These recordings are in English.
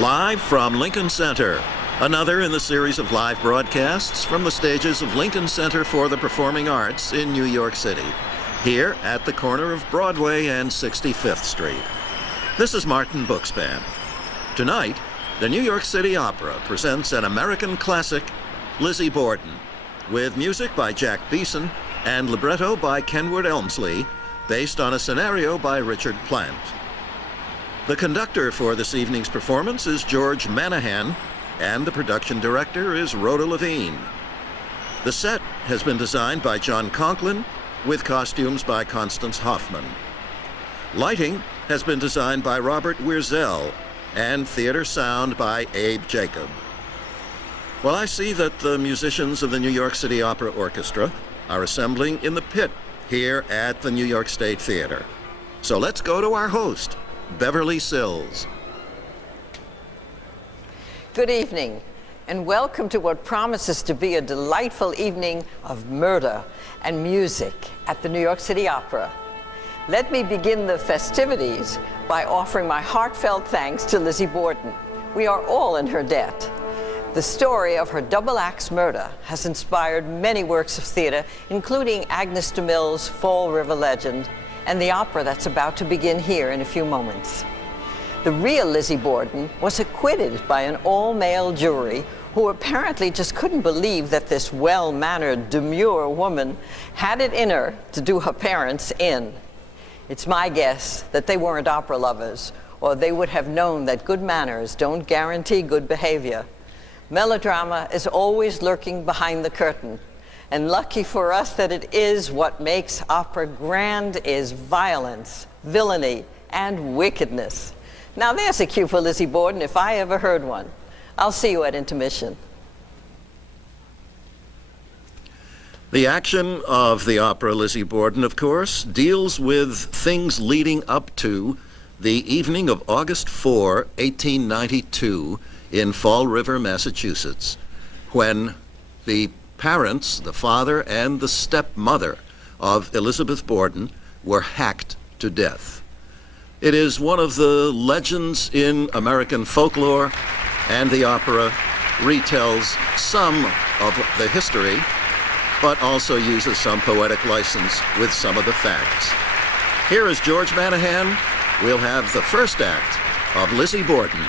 Live from Lincoln Center, another in the series of live broadcasts from the stages of Lincoln Center for the Performing Arts in New York City, here at the corner of Broadway and 65th Street. This is Martin Bookspan. Tonight, the New York City Opera presents an American classic, Lizzie Borden, with music by Jack Beeson and libretto by Kenward Elmsley, based on a scenario by Richard Plant. The conductor for this evening's performance is George Manahan, and the production director is Rhoda Levine. The set has been designed by John Conklin, with costumes by Constance Hoffman. Lighting has been designed by Robert Wierzel, and theater sound by Abe Jacob. Well, I see that the musicians of the New York City Opera Orchestra are assembling in the pit here at the New York State Theater. So let's go to our host, Beverly Sills. Good evening, and welcome to what promises to be a delightful evening of murder and music at the New York City Opera. Let me begin the festivities by offering my heartfelt thanks to Lizzie Borden. We are all in her debt. The story of her double-axe murder has inspired many works of theater, including Agnes de Mille's Fall River Legend, and the opera that's about to begin here in a few moments. The real Lizzie Borden was acquitted by an all-male jury who apparently just couldn't believe that this well-mannered, demure woman had it in her to do her parents in. It's my guess that they weren't opera lovers, or they would have known that good manners don't guarantee good behavior. Melodrama is always lurking behind the curtain. And lucky for us that it is what makes opera grand is violence, villainy, and wickedness. Now there's a cue for Lizzie Borden if I ever heard one. I'll see you at intermission. The action of the opera Lizzie Borden, of course, deals with things leading up to the evening of August 4, 1892, in Fall River, Massachusetts, when the parents, the father and the stepmother of Elizabeth Borden, were hacked to death. It is one of the legends in American folklore, and the opera retells some of the history, but also uses some poetic license with some of the facts. Here is George Manahan. We'll have the first act of Lizzie Borden.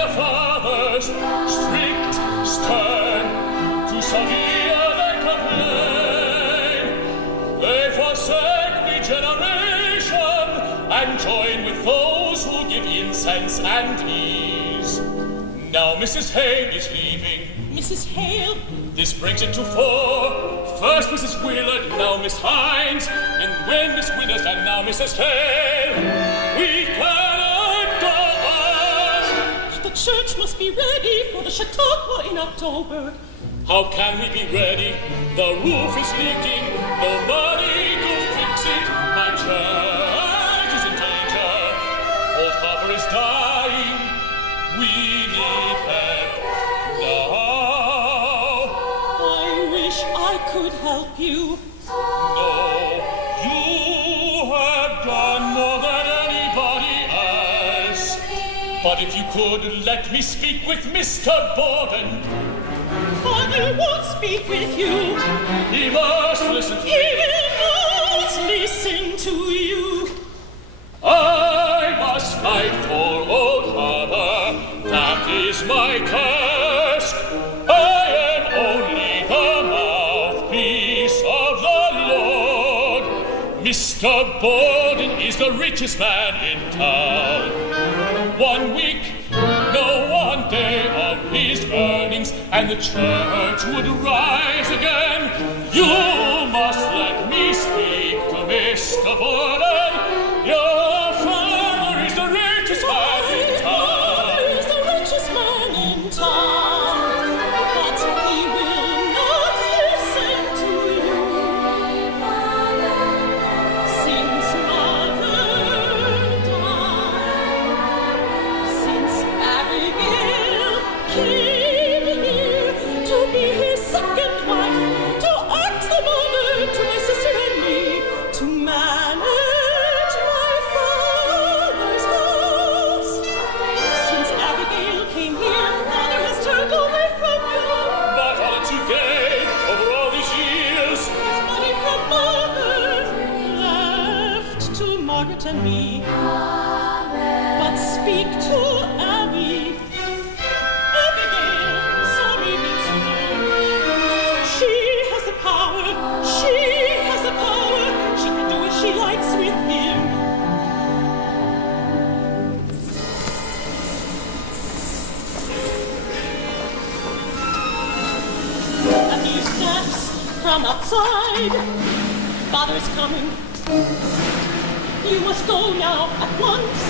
their fathers, strict, stern, to severe they complain. They forsake regeneration and join with those who give incense and ease. Now Mrs. Hale is leaving. Mrs. Hale? This brings it to 4. First Mrs. Willard, now Miss Hines, and when Miss Withers, and now Mrs. Hale. We cannot go on. The church must be ready for the Chautauqua in October. How can we be ready? The roof is leaking, no money to fix it. My church is in danger. Old Harper is dying. We need help now. I wish I could help you. No, you have done more than anybody else. But if you could let me speak with Mr. Borden. Father won't speak with you. He must listen to He will not listen to you. I must fight for Old Harbor. That is my task. I am only the mouthpiece of the Lord. Mr. Borden is the richest man in town. 1 week, no 1 day of his earnings, and the church would rise again. You must let me speak to Mr. Borden. Your father is the richest man in town. Father is the richest man in town. But he will not listen to you. Since Mother died, since Abigail came here to be his second wife, to act the mother to my sister and me, to manage my father's house. Since Abigail came here, Father has turned away from you. But all that you gave over all these years. It's money from Mother left to Margaret and me. But speak to Abby. Abigail, sorry, Beeson. She has the power. She has the power. She can do as she likes with him. A few steps from outside. Father is coming. You must go now at once.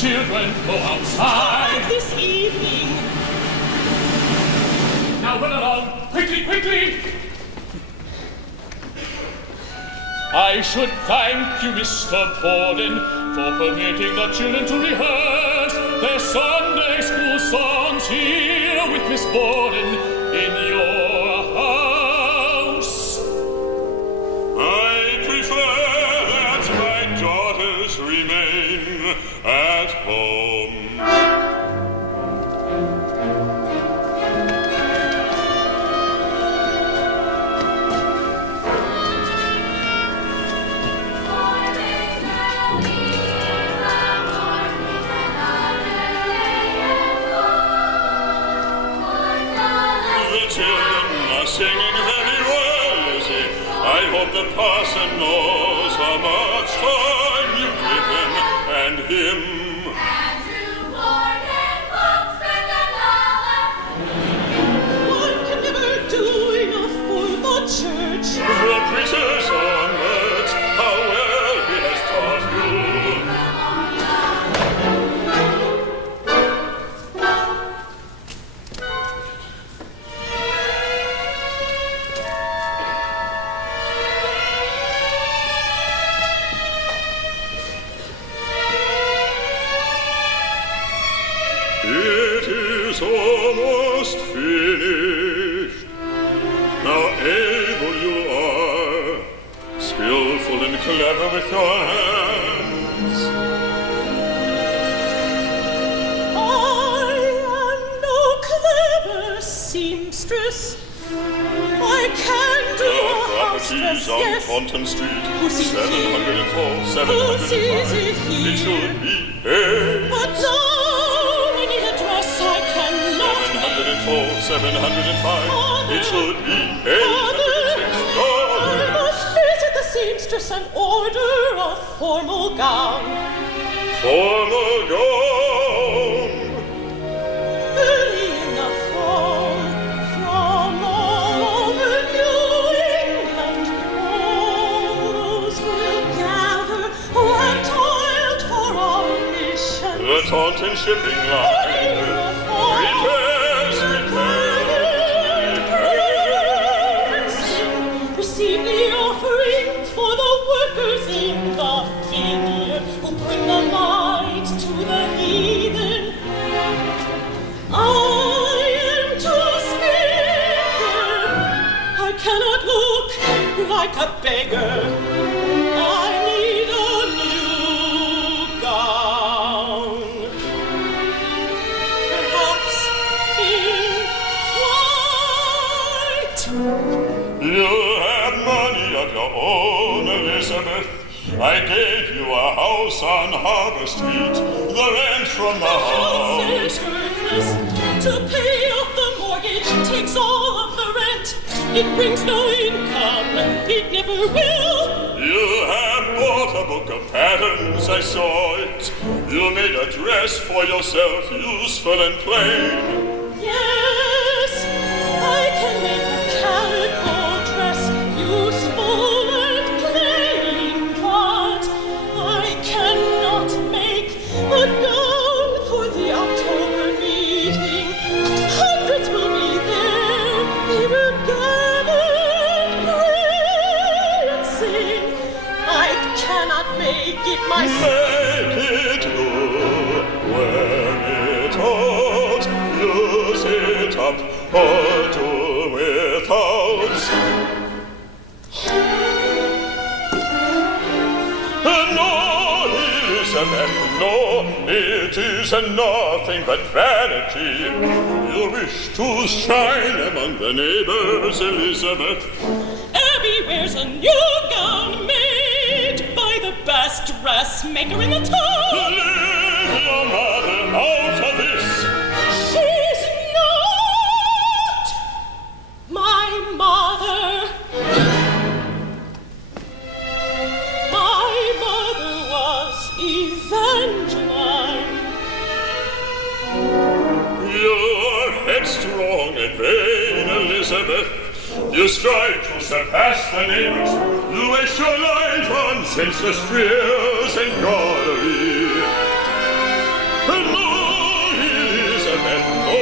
Children, go outside. This evening. Now run along. Quickly, quickly. I should thank you, Mr. Borden, for permitting the children to rehearse their Sunday school songs here with Miss Borden in your house. I prefer that my daughters remain at home. Singing very well, Lizzie. I hope the parson knows how much time you give him and him. Andrew Borden won't spend another. One can never do enough for the church. The preacher's own words, how well he has taught you. It is almost finished. Now able you are, skillful and clever with your hands. I am no clever seamstress. I can do The a house properties dress, on yes. Taunton Street, Who sees it 704, Who sees it 705. It here? should be paid. But now when you for 705. It should be I 806. must visit the seamstress and order a formal gown. Formal gown. Early in the fall, from all over New England, those will gather who have toiled for our mission. The Taunton shipping line. Repairs. Receive the offerings for the workers in the vineyard who bring the light to the heathen. I am too spare. I cannot look like a beggar. I need a new gown. Perhaps in white. You have money of your own, Elizabeth. I gave you a house on Harbor Street, the rent from the house. To pay off the mortgage takes all of the rent. It brings no income, it never will. You have bought a book of patterns, I saw it. You made a dress for yourself, useful and plain. Yes, I can make a calico dress useful and plain, but I cannot make a gown for the October meeting. Hundreds will be there, they will gather and pray and sing. I cannot make it myself. Make it good, wear it out, use it up, or do without. No, Elizabeth, no, it is nothing but vanity. You wish to shine among the neighbors, Elizabeth. Abby wears a new gown made by the best dressmaker in the town. Leave your mother out of this. She's not my mother. My mother was Evangeline. You're headstrong and vain, Elizabeth. You strive to surpass the neighbors. You waste your life on senseless fears and gaudery. No, Elizabeth, no,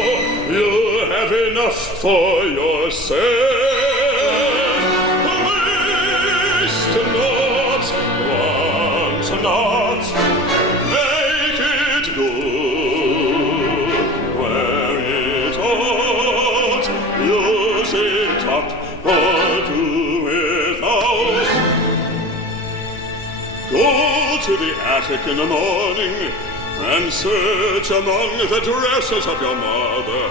you have enough for yourself. Waste not, want not, make it good. Wear it out, use it up, or do without. Go to the attic in the morning and search among the dresses of your mother.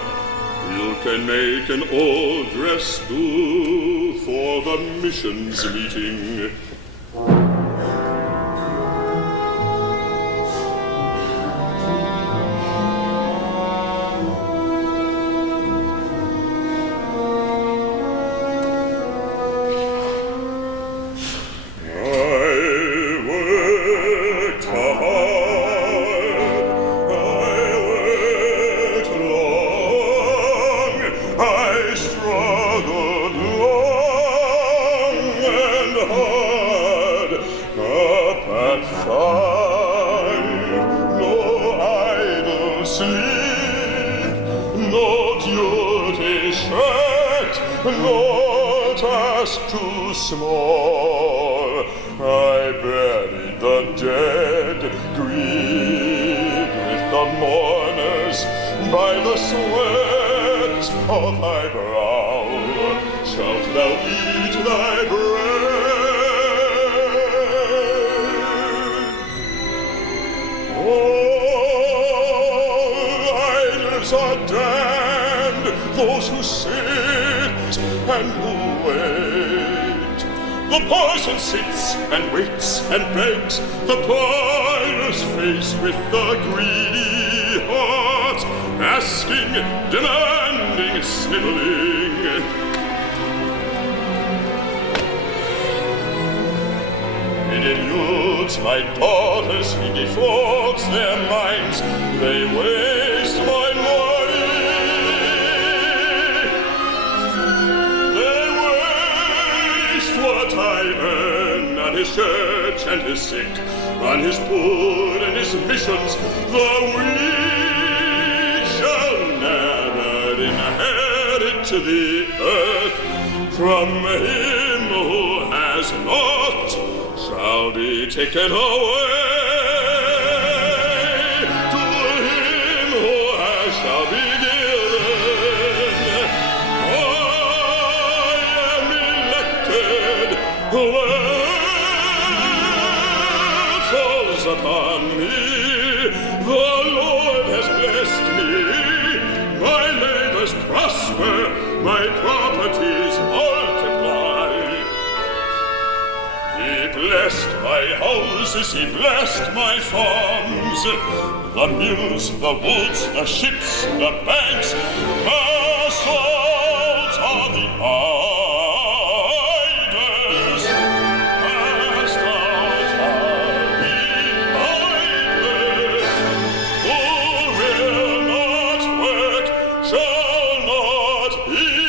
You can make an old dress do for the missions meeting. No task too small. I buried the dead, grieved with the mourners by the sweat of thy brow. Shalt thou eat thy bread? All idols are damned, those who sit and who wait. The parson sits and waits and begs, the pious face with the greedy heart, asking, demanding, standing sniveling. He deludes my daughters, he defrauds their minds, they waste my money. They waste what I earn on his church and his sect, on his poor and his missions. The weak shall never inherit the earth. From him who has not shall be taken away. To him who has shall be given. I am elected. Word falls upon me. The Lord has blessed me. My labors prosper. My properties multiply. He blessed my houses, he blessed my farms, the mills, the woods, the ships, the banks, castles are the idols, cast out are the idols, who will not work shall not eat.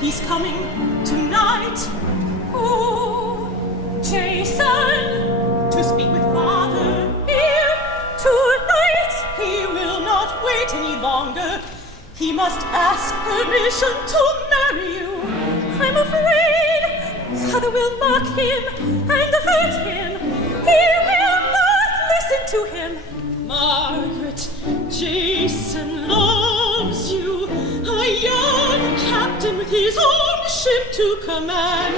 He's coming tonight. Oh, Jason, to speak with Father here tonight. He will not wait any longer. He must ask permission to marry you. I'm afraid Father will mock him and hurt him. He will not listen to him. Margaret, Jason loves you. A young captain with his own ship to command.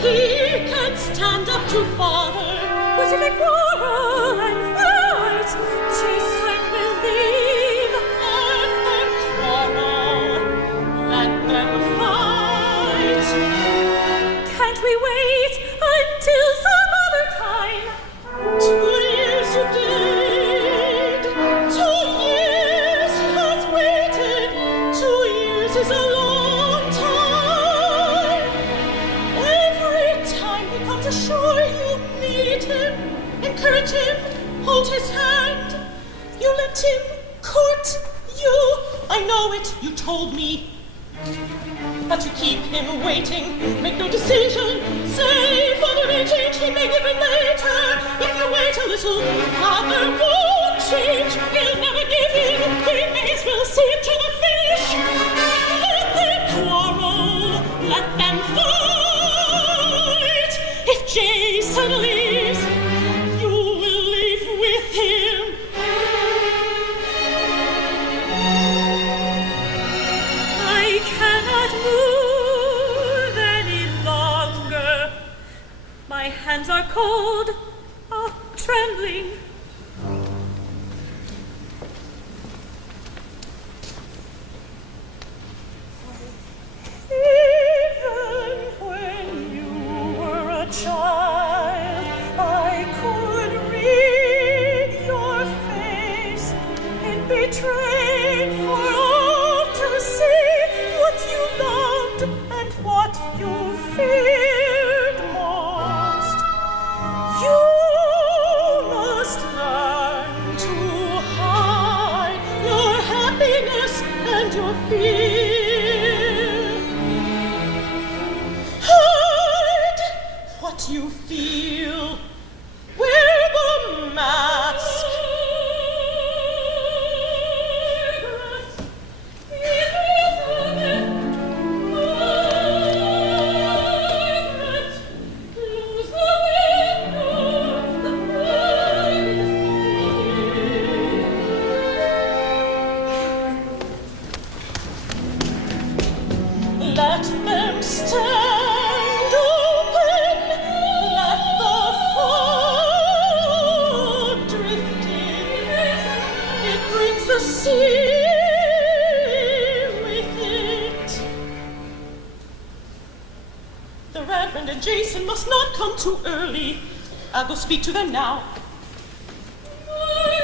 He can stand up to Father. But if they quarrel and fight, Jason will leave. Let them quarrel. Let them fight. Can't we wait until some other time? 2 years you did. 2 years has waited. 2 years is a long time. Every time he comes ashore, you meet him, encourage him, hold his hand. You let him court you. I know it, you told me. But you keep him waiting, make no decision. Say, Father may change, he may give in later. If you wait a little, Father won't change. He'll never give in, we may as well see it to the finish. Let them quarrel, let them fight. If Jason leaves, you will leave with him. I cannot move any longer. My hands are cold, trembling. Even when you were a child, I could read your face. It betrayed for all to see what you loved and what you feared most. You must learn to hide your happiness and your fear. Hide what you feel. Wear the mask. Let them stand open, let the fog drift in. It brings the sea with it. The Reverend and Jason must not come too early. I'll go speak to them now. We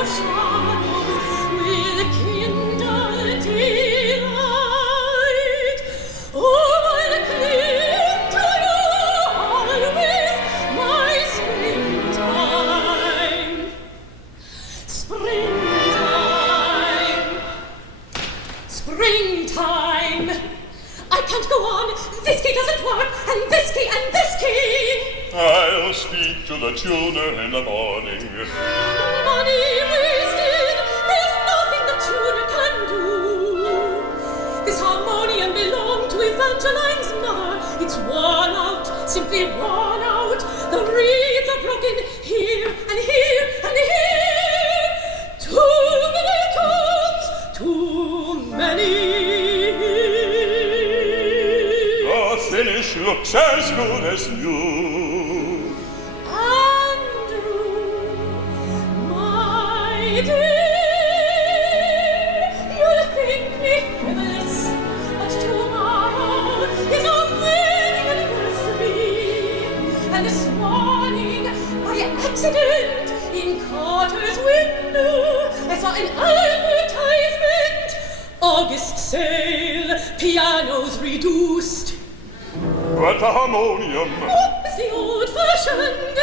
of shadows will kindle delight. Oh, I'll cling to you always, my springtime. Springtime. I can't go on. This key doesn't work, and this key, and this key. I'll speak to the tuner in the morning. Money wasted. There's nothing the tuner can do. This harmonium belonged to Evangeline's mother. It's worn out, simply worn out. The reeds are broken here and here and here. Too many tones, too many. The finish looks as good as new. You'll think me frivolous, but tomorrow is our wedding anniversary. And this morning, by accident, in Carter's window, I saw an advertisement. August sale, pianos reduced. But the harmonium. Oh, it's the old-fashioned.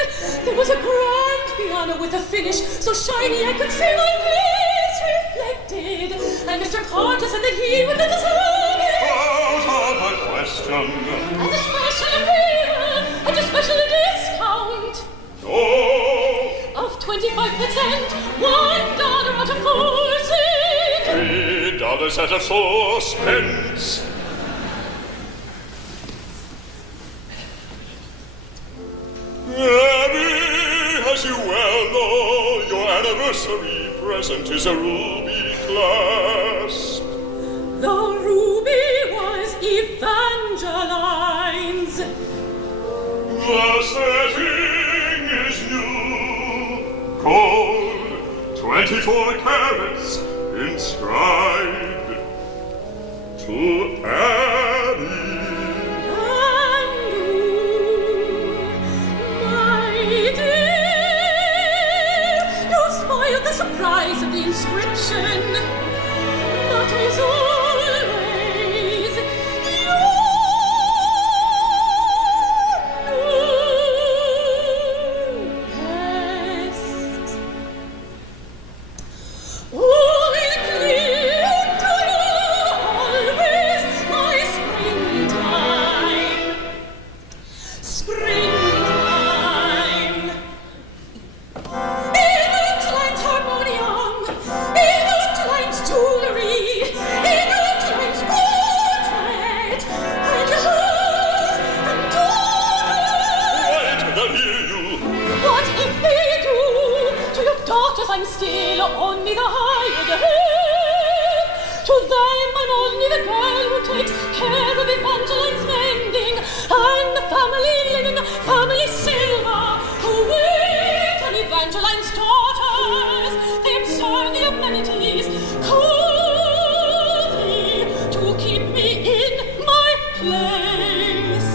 There was a grand piano with a finish so shiny I could see my face reflected. And Mr. Carter said that he would let us have it. Out of the question. As a special favor, at a special discount Oh, of 25%, $1 out of 4 cents. $3 at a 4 cents. Abby, as you well know, your anniversary present is a ruby clasp. The ruby was Evangeline's. The setting is new, gold, 24 carats, inscribed to Abby. The surprise of the inscription, but as always, your best. Oh, we'll cling to you always, my springtime. Springtime. Evangeline's harmonium, Evangeline's jewelry, Evangeline's portrait, and yours and daughters. Why do they hear you? What if they do? To your daughters I'm still only the hired hand. To them I'm only the girl who takes care of Evangeline's mending and the family linen, family silver, who wait on Evangeline's daughters. They observe the amenities coldly to keep me in my place.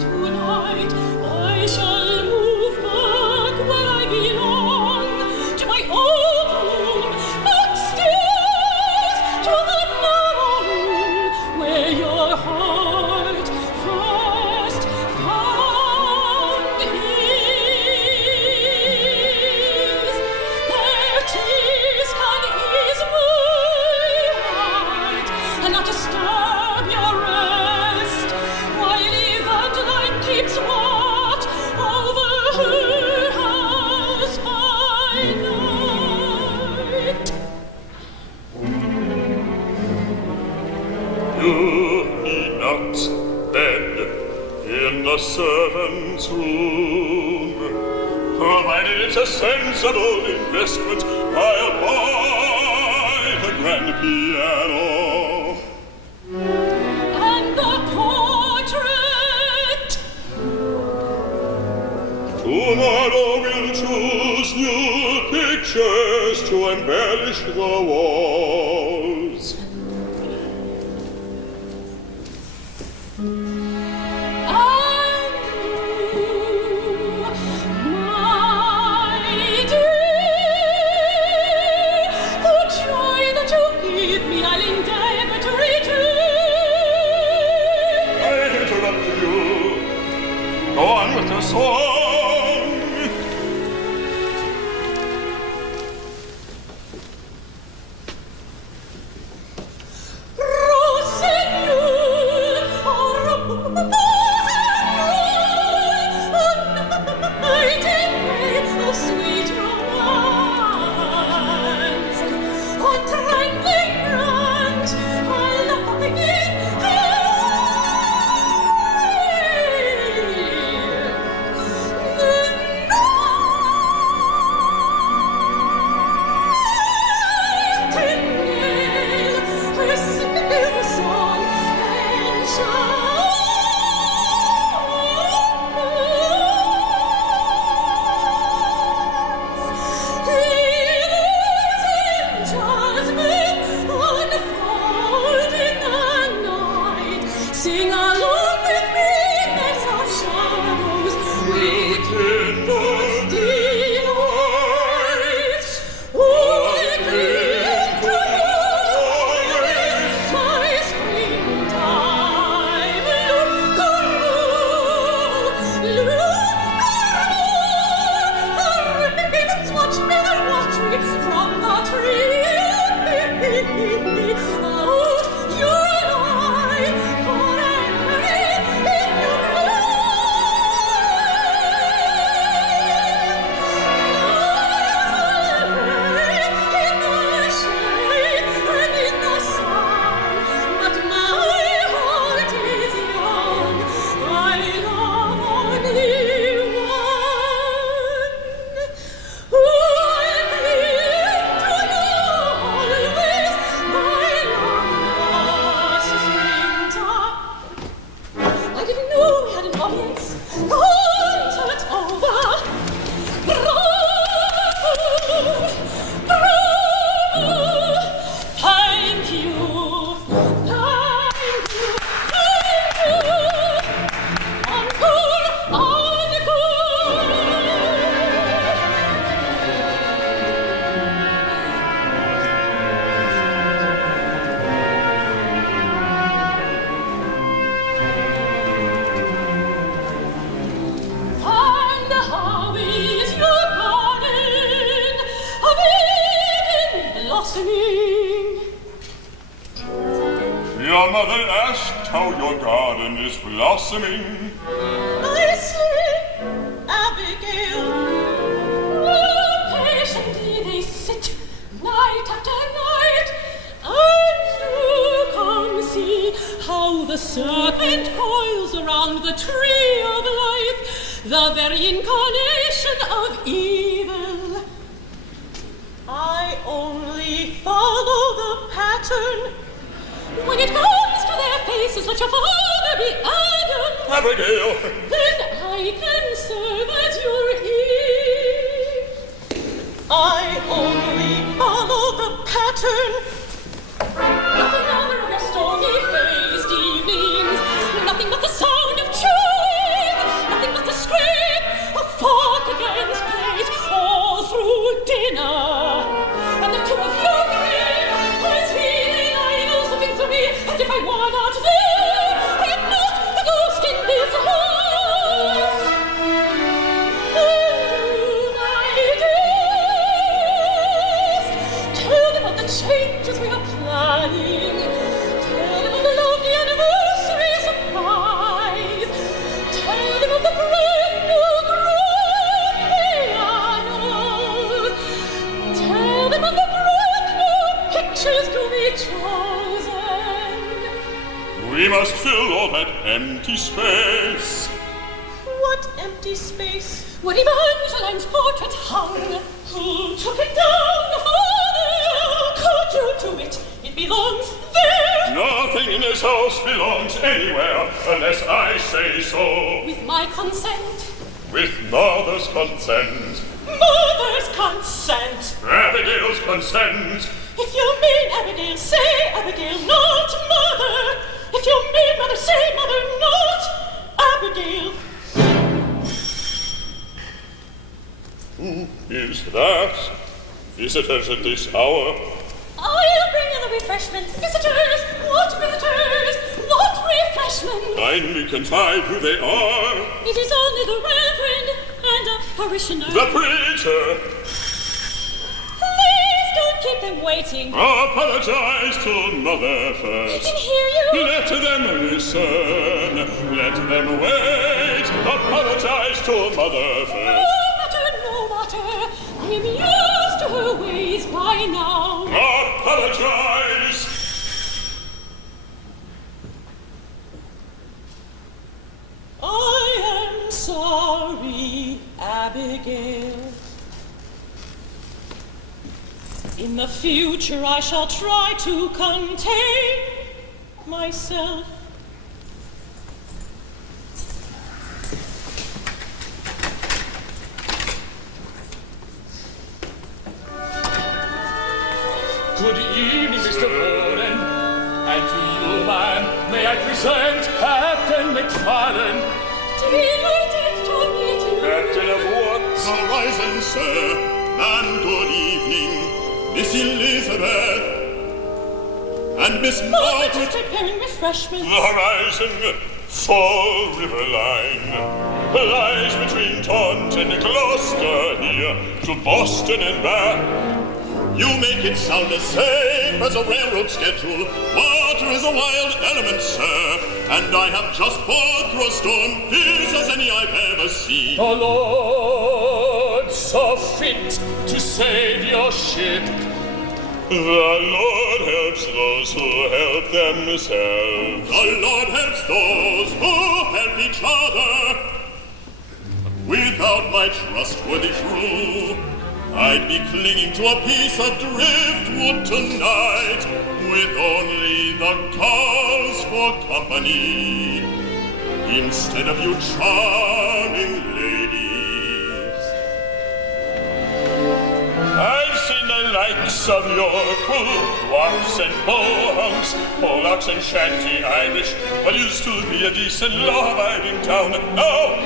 Tonight I shall move back where I belong, to my old room upstairs, to the narrow room where your heart first found ease. There 'tis can ease my heart, and not disturb your rest, while Evangeline keeps watch over her house by night. You need not bed in the servant's room. Provided it's a sensible investment, I'll buy the grand piano. And the portrait. Tomorrow we'll choose new pictures to embellish the walls. And you, my dear, blossoming. Your mother asked how your garden is blossoming. Nicely, Abigail. Oh, patiently they sit, night after night, and you can see how the serpent coils around the tree of life, the very incarnation of evil. I only follow the pattern. When it comes to their faces, let your father be Adam. Abigail! Then I can serve as your Eve. I only follow the pattern. Another of your stormy-faced evenings. Nothing but the sound of chewing. Nothing but the scrape of fork against plate all through dinner. And the two of you agree, as healing idols looking to me as if I were not there. I am not the ghost in this house. And you, my dearest, tell them of the changes we are planning. Tell them of the lovely anniversary surprise. Tell them of the brand new grand piano. Tell them of the brand new pictures to be chosen. We must fill all that empty space. What empty space? Where Evangeline's portrait hung. Who took it down, your father? Could you do it? It belongs there. Nothing in this house belongs anywhere unless I say so. With my consent. With mother's consent. Mother's consent. Abigail's consent. If you mean Abigail, say Abigail, not mother. If you mean mother, say mother, not Abigail. Who is that? Visitors at this hour? I'll bring you the refreshment. Visitors! What visitors? What refreshment? Kindly confide who they are. It is only the Reverend and a parishioner. The preacher. Please don't keep them waiting. Apologize to mother I first. can hear you. Let them listen. Let them wait. Apologize to mother No first. matter, no matter. I'm used to her ways by now. Apologize. I am sorry, Abigail. In the future I shall try to contain myself. Good evening, Mr. Borden. And to you, ma'am, may I present Captain McFarlane. Delighted to meet you. Captain of what? Horizon, sir. And good evening, Miss Elizabeth. And Miss Just Margaret. preparing refreshments. The horizon, Fall River line, lies between Taunton and Gloucester here to Boston and back. You make it sound as safe as a railroad schedule. Water is a wild element, sir, and I have just fought through a storm fierce as any I've ever seen. The Lord saw fit to save your ship. The Lord helps those who help themselves. The Lord helps those who help each other. Without my trustworthy crew, I'd be clinging to a piece of driftwood tonight, with only the gulls for company, instead of you charming ladies. I've seen the likes of your crew, Wops and Mohunks, Polacks and Shanty Irish, what used to be a decent law-abiding town, now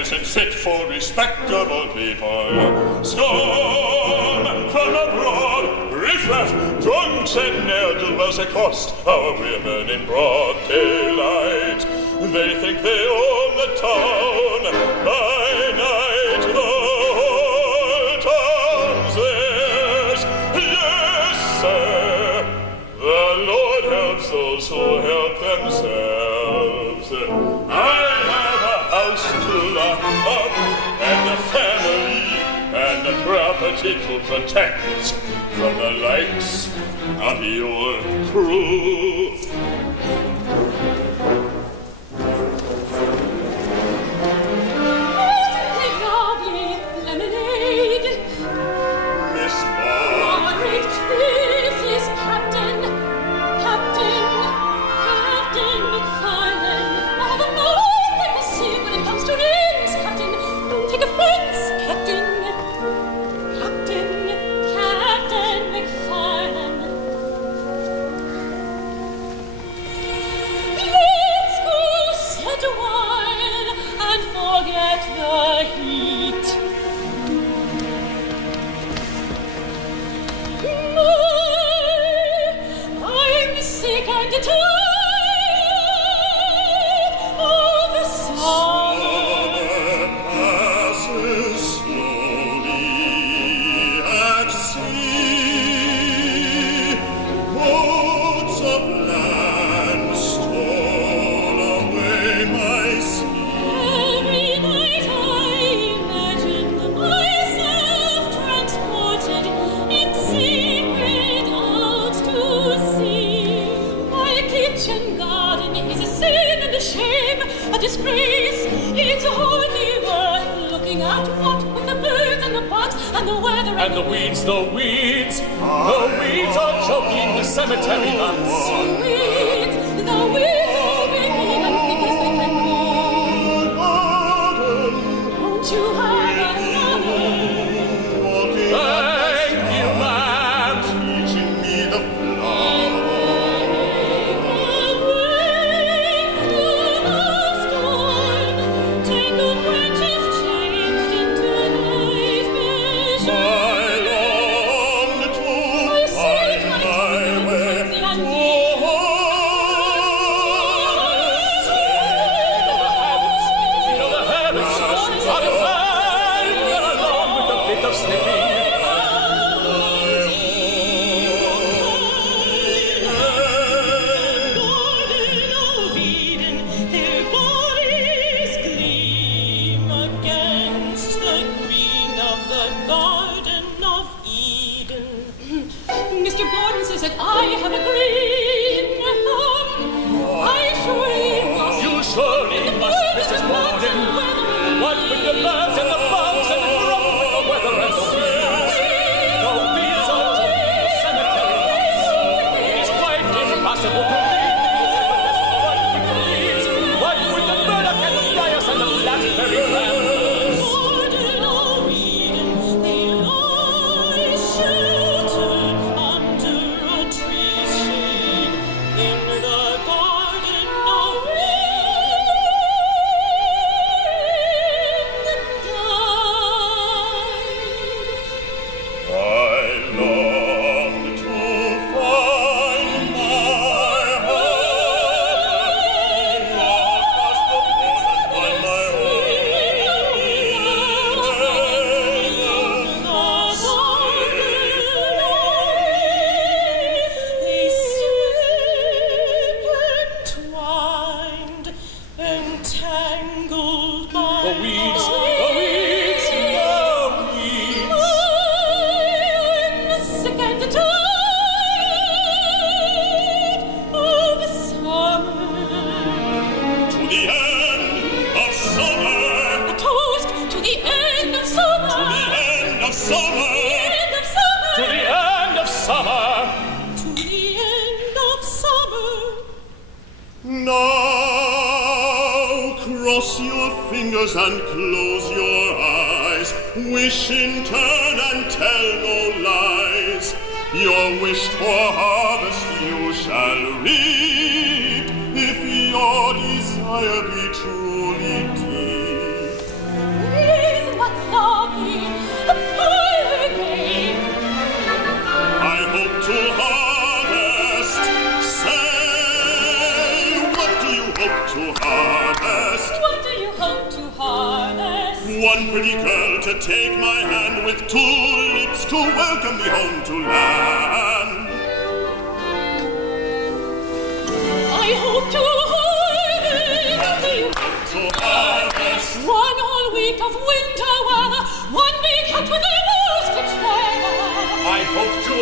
isn't fit for respectable people. Storm from abroad, riffraff, drunks and ne'er-do-wells accost our women in broad daylight. They think they own the town. By night the whole town's theirs. Yes, I those who help themselves. I have a house to lock up, and a family, and a property to protect from the likes of your crew. Miss Borden. This is Captain McFarlane. All the Lord that will see when it comes to names, Captain. Don't take offense, Captain McFarlane. Let's go sit a while and forget the heat. I'm sick and tired of the summer. Passes slowly at sea. Boats of land stole away my sleep. Every night I imagine myself transported in secret out to sea. My kitchen garden is a sin and a shame, a disgrace. It's hardly worth looking at. What with the birds and the bugs and the weather And the weeds are choking the cemetery lots. the weeds are making and think as they can be. Won't you have another? Thank you, ma'am. Teaching me the Tangled branches changed into night vision. I long to find my way to Feel the habits of the fire along with a bit of slipping. Garden of Eden, their bodies gleam against the green of the Garden of Eden. Mr. Borden says that I have a green thumb. I surely must. You surely must, Mrs. Borden. What with the birds and the bugs and the drum with the weather and the weeds. The weeds are choking the cemetery lots. It's quite impossible to leave. What with the weeds, what with the burdock and the briars and the blackberry brambles. Garden of Eden, they lie sheltered under a tree's shade in the Garden of Eden. I long to find my heart. Across the pond and find my They slip entwined, entangled by The weeds, the weeds, the weeds. I'm sick and tired of the summer. To the end of summer. A toast to the end of summer. To the end of summer. End of summer. To the end of summer. To the end of summer. Now cross your fingers and close your eyes. Wish in turn and tell no lies. Your wished for harvest you shall reap, if your desire be truly deep. Please, what lovely a fire game. I hope to harvest. Say, what do you hope to harvest? What do you hope to harvest? One pretty girl to take my hand with 2 lips to welcome me home to land.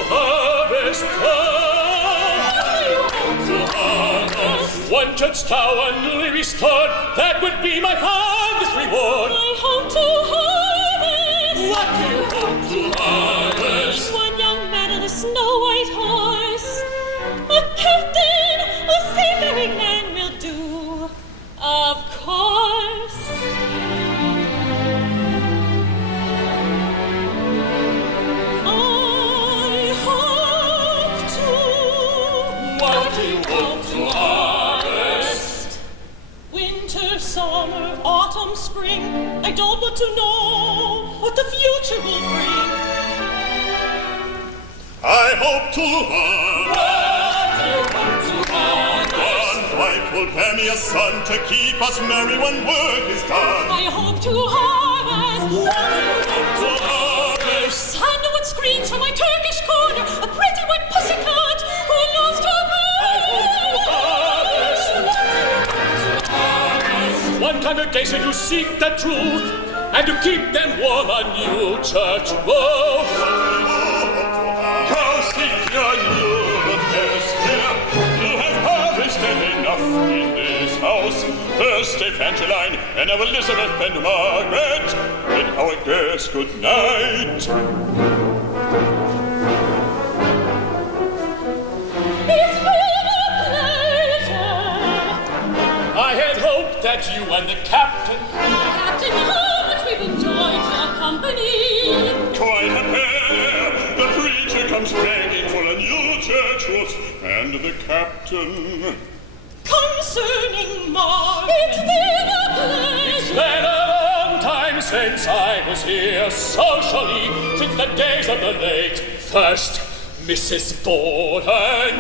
harvest time. One church tower newly restored, that would be my fondest reward. I hope to harvest. What do you hope to harvest? One young man on a snow-white horse. A captain, a seafaring man will do, of course. I hope to. What do you hope to harvest? Winter, summer, autumn, spring. I don't want to know what the future will bring. I hope to harvest. One Wife will bear me a son to keep us merry when work is done. I hope to harvest. to harvest. Sandalwood screams from my Turkish corner. A pretty white pussycat who loves to harvest. One congregation who seek the truth and to keep them warm a new church roof. How seek your new affairs here? You have harvested enough in this house. First Evangeline, and now Elizabeth and Margaret. Bid our guests good night. It's been a pleasure. I had hoped that you and the captain Captain, how much we've enjoyed your company. Quite a pair. The preacher comes begging for a new church roof, and the captain. Concerning Margaret, it's been a pleasure. been a long time since I was here socially, since the days of the late first Mrs. Borden.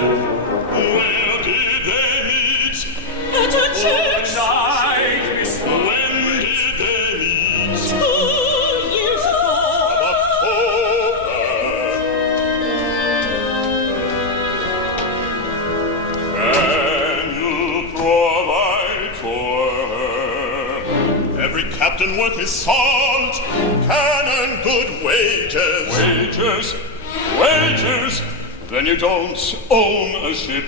Where did they meet? At a church Night, Miss When did they meet? 2 years ago. October. Can you provide for her every captain worth his salt? Cannon good wages. Wages? Wages? Then you don't own a ship.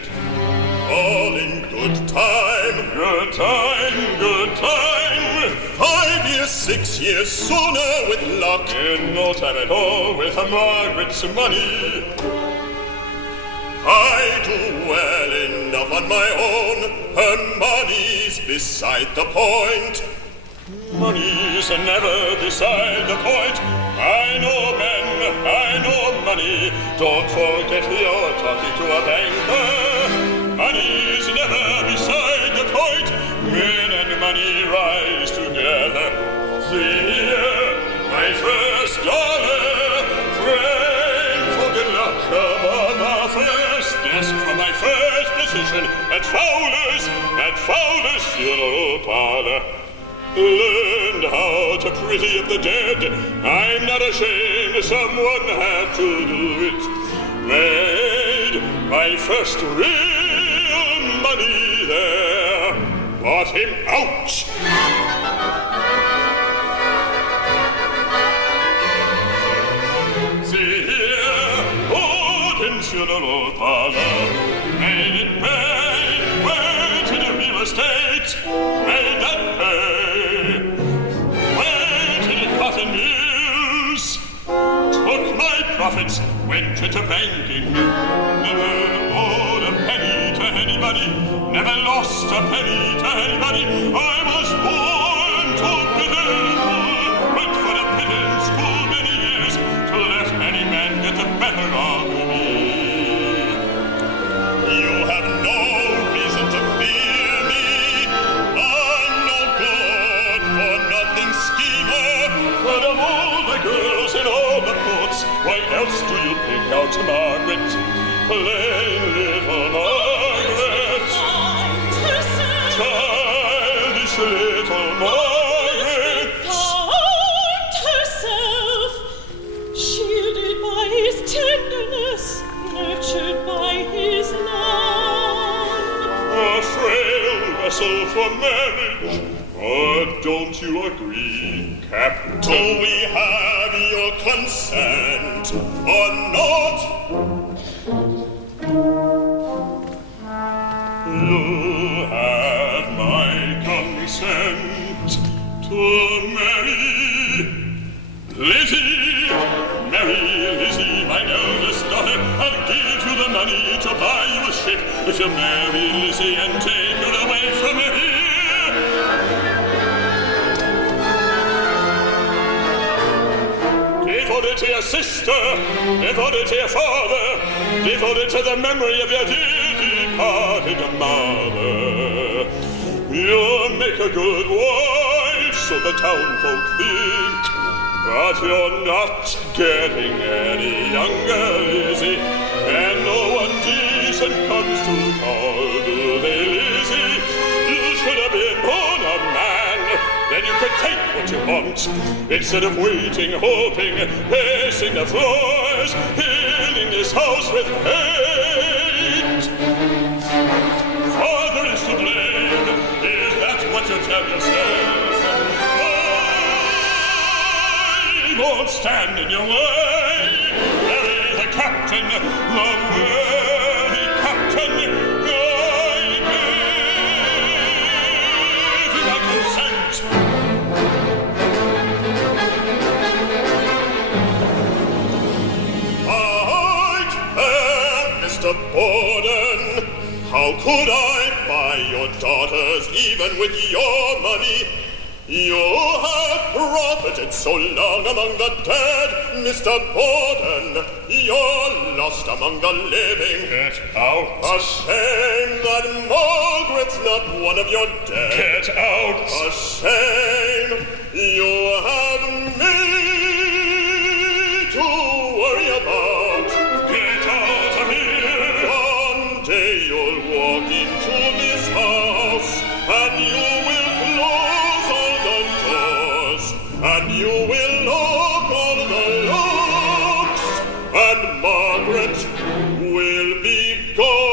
All in good time. Good time, good time. 5 years, 6 years sooner with luck. In no time at all with Margaret's money. I do well enough on my own. Her money's beside the point. Money's never beside the point. I know men, I know money. Don't forget you're talking to a banker. Money's never beside the point. Men and money rise together. Here, my first dollar. Friend, for good luck above our first desk from my first position at Fowler's funeral parlor. Learned how to pretty up the dead. I'm not ashamed, someone had to do it. Made my first real money there. Bought him out. See here, Borden's funeral parlor. Made it pay. Went into real estate. Made that pay. Went into cotton mills. Took my profits. Went into banking. Never owed a penny to anybody. Never lost a penny to anybody. I was born to bitter. Went for a pittance school many years to let any man get the better of me. You have no reason to fear me. I'm no good for nothing schemer. But of all the girls in all the courts, why else do you pick out Margaret? Plain little Margaret. Childish little Margaret. Found herself, shielded by his tenderness, nurtured by his love. A frail vessel for marriage, But don't you agree, Captain? Do we have your consent or not? You have my consent to marry Lizzie. Marry Lizzie, my eldest daughter. I'll give you the money to buy you a ship if you marry Lizzie and take her away from here. Devoted to your sister, devoted to your father, devoted to the memory of your dear departed mother. You'll make a good wife, so the townfolk think. But you're not getting any younger, Lizzie, and no one decent comes to call, do they, Lizzie? You should have been born a man, then you could take what you want, instead of waiting, hoping, pacing the floors, filling this house with hate. Father is to blame, is that what you tell yourself? I won't stand in your way. Marry the captain, the worthy captain. I give you my consent. Mr. Borden, how could I buy your daughters even with your money? You have profited so long among the dead, Mr. Borden. You're lost among the living. Get out. A shame that Margaret's not one of your dead. Get out. A shame you have me to worry about. Get out of here. One day you'll walk into this house and you will close all the doors and you will lock all the locks and Margaret will be gone.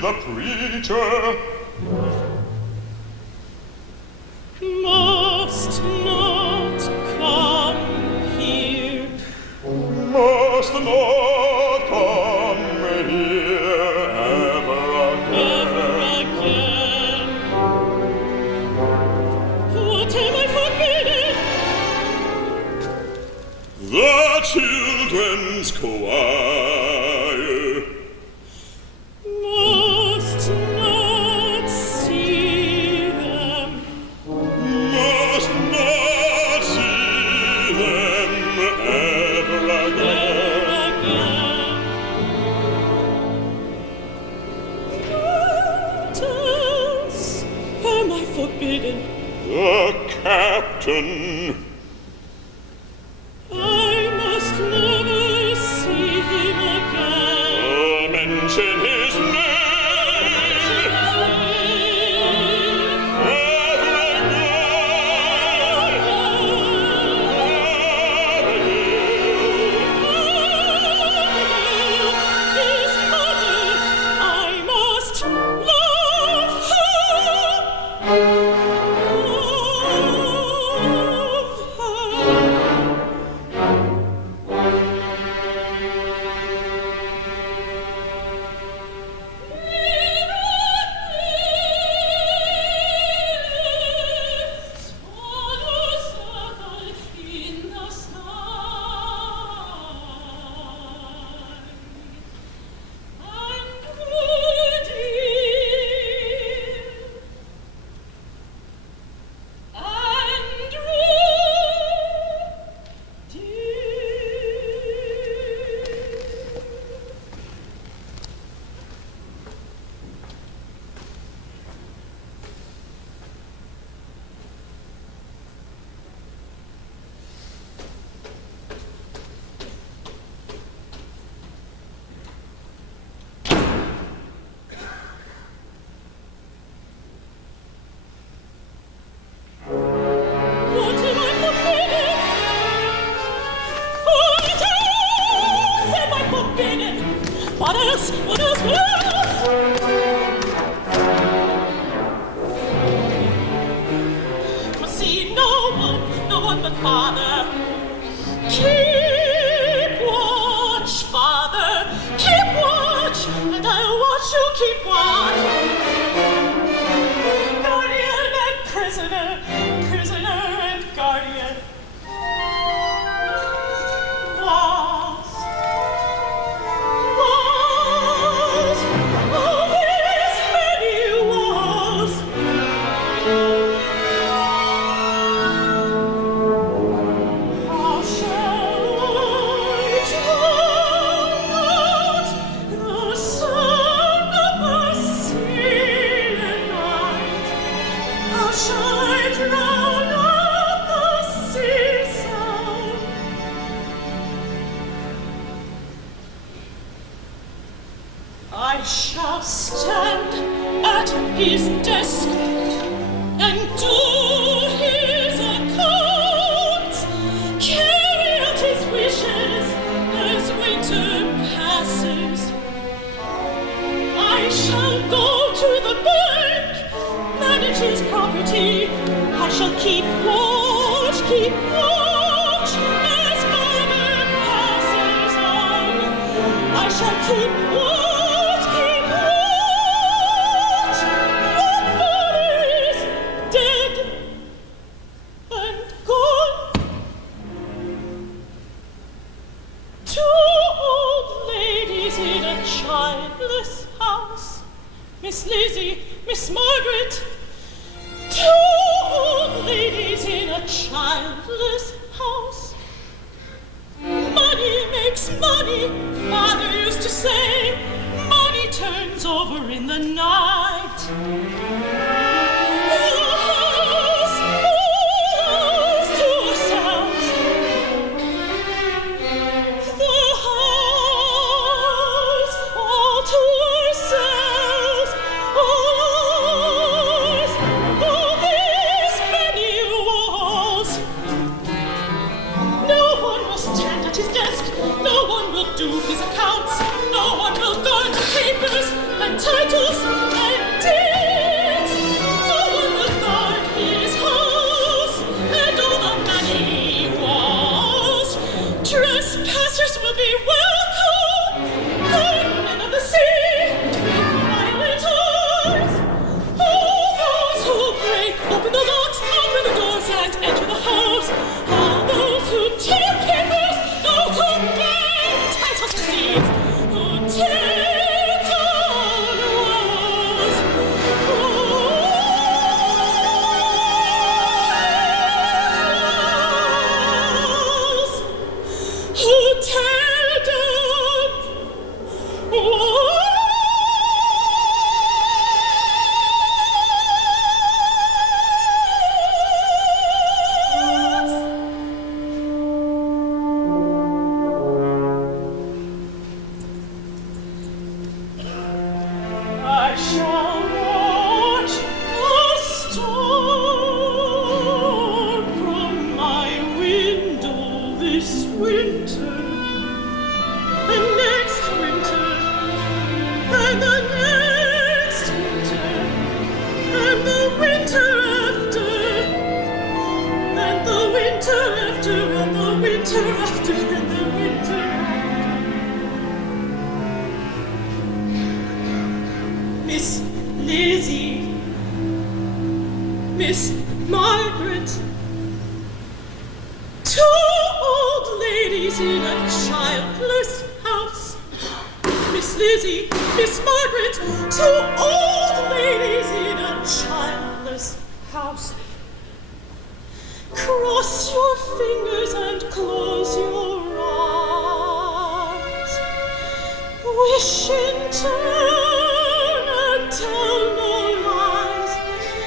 The preacher Must not come here. must not come here ever again. What am I forbidden? The children's choir Must not see them. must not see them ever again. What else am I forbidden? The captain I must never see him again. mention his name ever His mother, I must love her. Love to keep watch. Guardian and prisoner, prisoner and guardian. Walls, walls, oh, there's many walls. How shall I drown out the sound of the sea at night? How shall I drown out the sea sound? I shall stand at his desk and do his accounts, carry out his wishes as winter passes. I shall go to the bank, manage his property. I shall keep watch as moment passes on. I shall keep watch. My father is dead and gone. Two old ladies in a childless house. Miss Lizzie, Miss Margaret. Two old ladies in a childless house. Money makes money, Father used to say. Money turns over in the night. The house to ourselves. The house all to ourselves. All ours. Oh, there's many walls. No one will stand at his desk. No one will do his accounts. No one will guard the papers and titles and deeds. No one will guard his house and all the many walls. Trespassers will be welcome. Men of the sea, violent eyes. All those who break open the locks, open the doors, and enter the house. All those who tear papers, those who bang titles and deeds, who tear down walls. Walls. Who tear down walls. I shall watch the storm from my window this winter, and next winter, and the next winter, and the winter after, and the winter after, and the winter after, and the winter after. Miss Lizzie, Miss Margaret, two old ladies in a childless house. Miss Lizzie, Miss Margaret, two old ladies in a childless house. Cross your fingers and close your eyes. Wish in turn and tell no lies.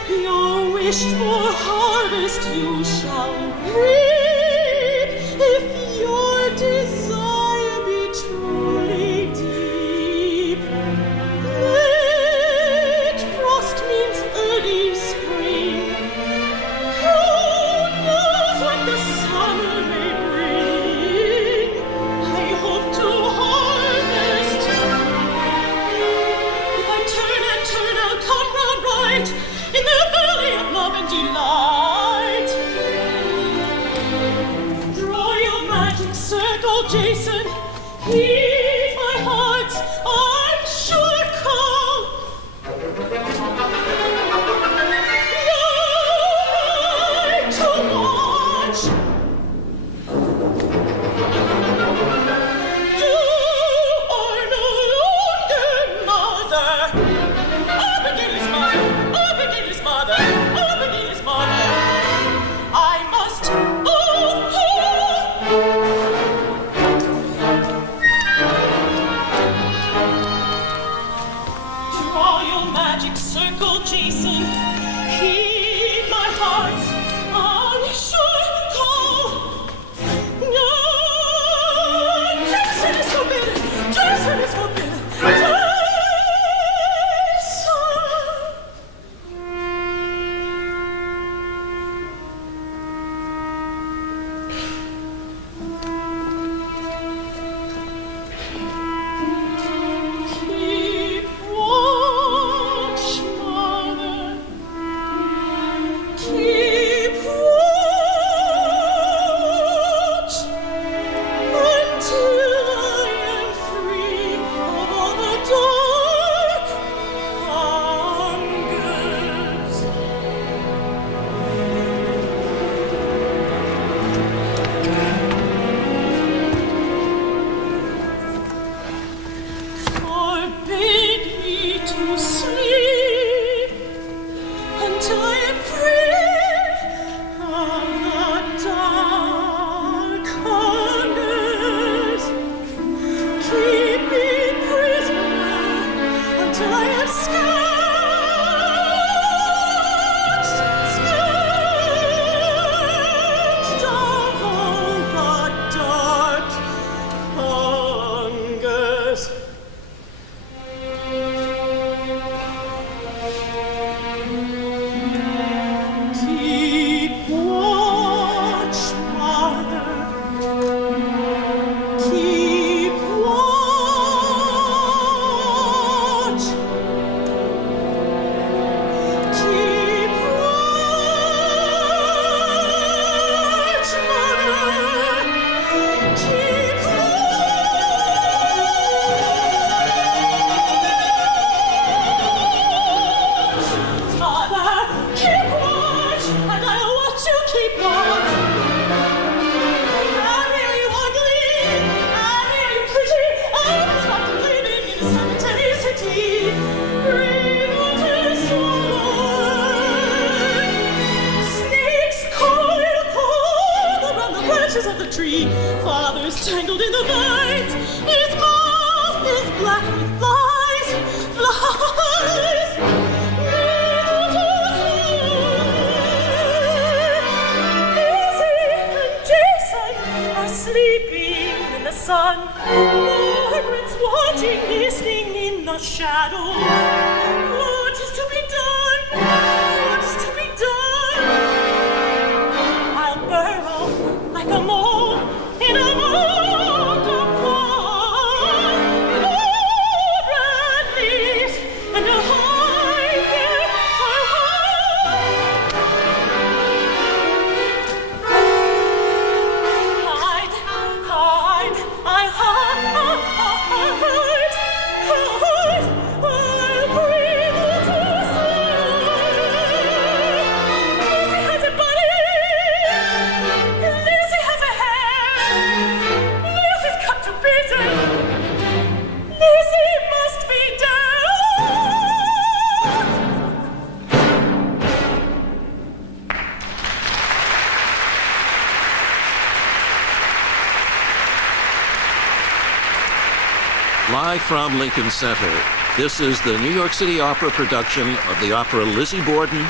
Your wished for harvest you shall reap if your desire be truly deep. Late frost means early spring. Who knows what the summer may bring? I hope to harvest. If I turn and turn, I'll come round right in the valley of love and delight. Draw your magic circle, Jason. Heed my heart's, I'm sure, call. your magic circle, Jason. Heed my heart's unsure call. No, Jason is forbidden. Jason is forbidden. Jason. Keep watch, mother. Keep watch until I am free of all the dark hungers. Forbid me to sleep until I am free of the dark hungers. Keep me prisoner until I am scourged of all the dark hungers. Keep watch, mother. Keep watch. Keep watch, mother. Keep Father, keep watch, and I'll watch you keep watch. I'm really ugly, I'm really pretty, I'm not living in a sanitary city. Breathe out and swallow. Snakes coil around the branches of the tree. Father's tangled in the vines, his mouth is black with flies, flies. Lizzie and Jason are sleeping in the sun. Margaret's watching, listening in the shadows. What is to be done? What is to be done? I'll burrow like a mole in a mold of pond. Red leaves and a hide there. I'll hide, hide, I hide, hide, hide. I'll breathe to sleep. Lizzie has a body. Lizzie has a hand. Lizzie's cut to pieces. Lizzie must be dead. Live from Lincoln Center, this is the New York City Opera production of the opera Lizzie Borden,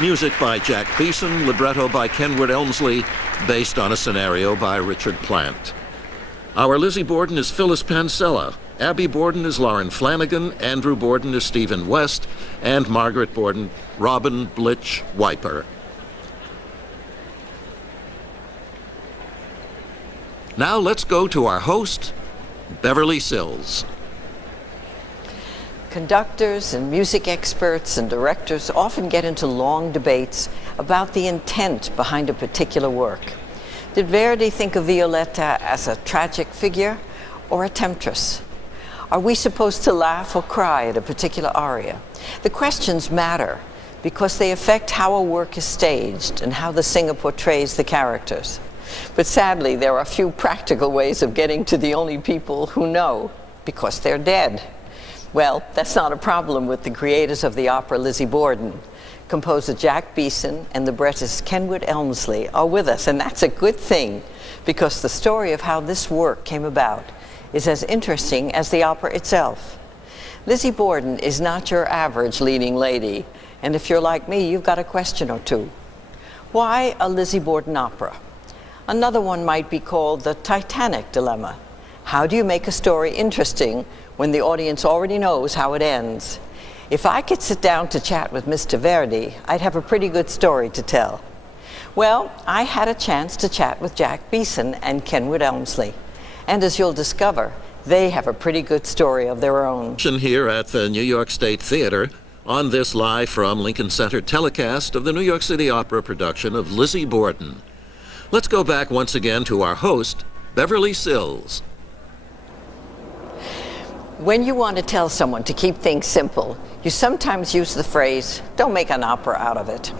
music by Jack Beeson, libretto by Kenwood Elmsley, based on a scenario by Richard Plant. Our Lizzie Borden is Phyllis Pansella, Abby Borden is Lauren Flanagan, Andrew Borden is Stephen West, and Margaret Borden, Robin Blitch Wiper. Now let's go to our host, Beverly Sills. Conductors and music experts and directors often get into long debates about the intent behind a particular work. Did Verdi think of Violetta as a tragic figure or a temptress? Are we supposed to laugh or cry at a particular aria? The questions matter because they affect how a work is staged and how the singer portrays the characters. But sadly, there are few practical ways of getting to the only people who know, because they're dead. Well, that's not a problem with the creators of the opera Lizzie Borden. Composer Jack Beeson and librettist Kenwood Elmsley are with us, and that's a good thing, because the story of how this work came about is as interesting as the opera itself. Lizzie Borden is not your average leading lady, and if you're like me, you've got a question or two. Why a Lizzie Borden opera? Another one might be called the Titanic dilemma. How do you make a story interesting when the audience already knows how it ends? If I could sit down to chat with Mr. Verdi, I'd have a pretty good story to tell. Well, I had a chance to chat with Jack Beeson and Kenwood Elmsley. And as you'll discover, they have a pretty good story of their own. Here at the New York State Theater on this live from Lincoln Center telecast of the New York City Opera production of Lizzie Borden. Let's go back once again to our host, Beverly Sills. When you want to tell someone to keep things simple, you sometimes use the phrase, don't make an opera out of it.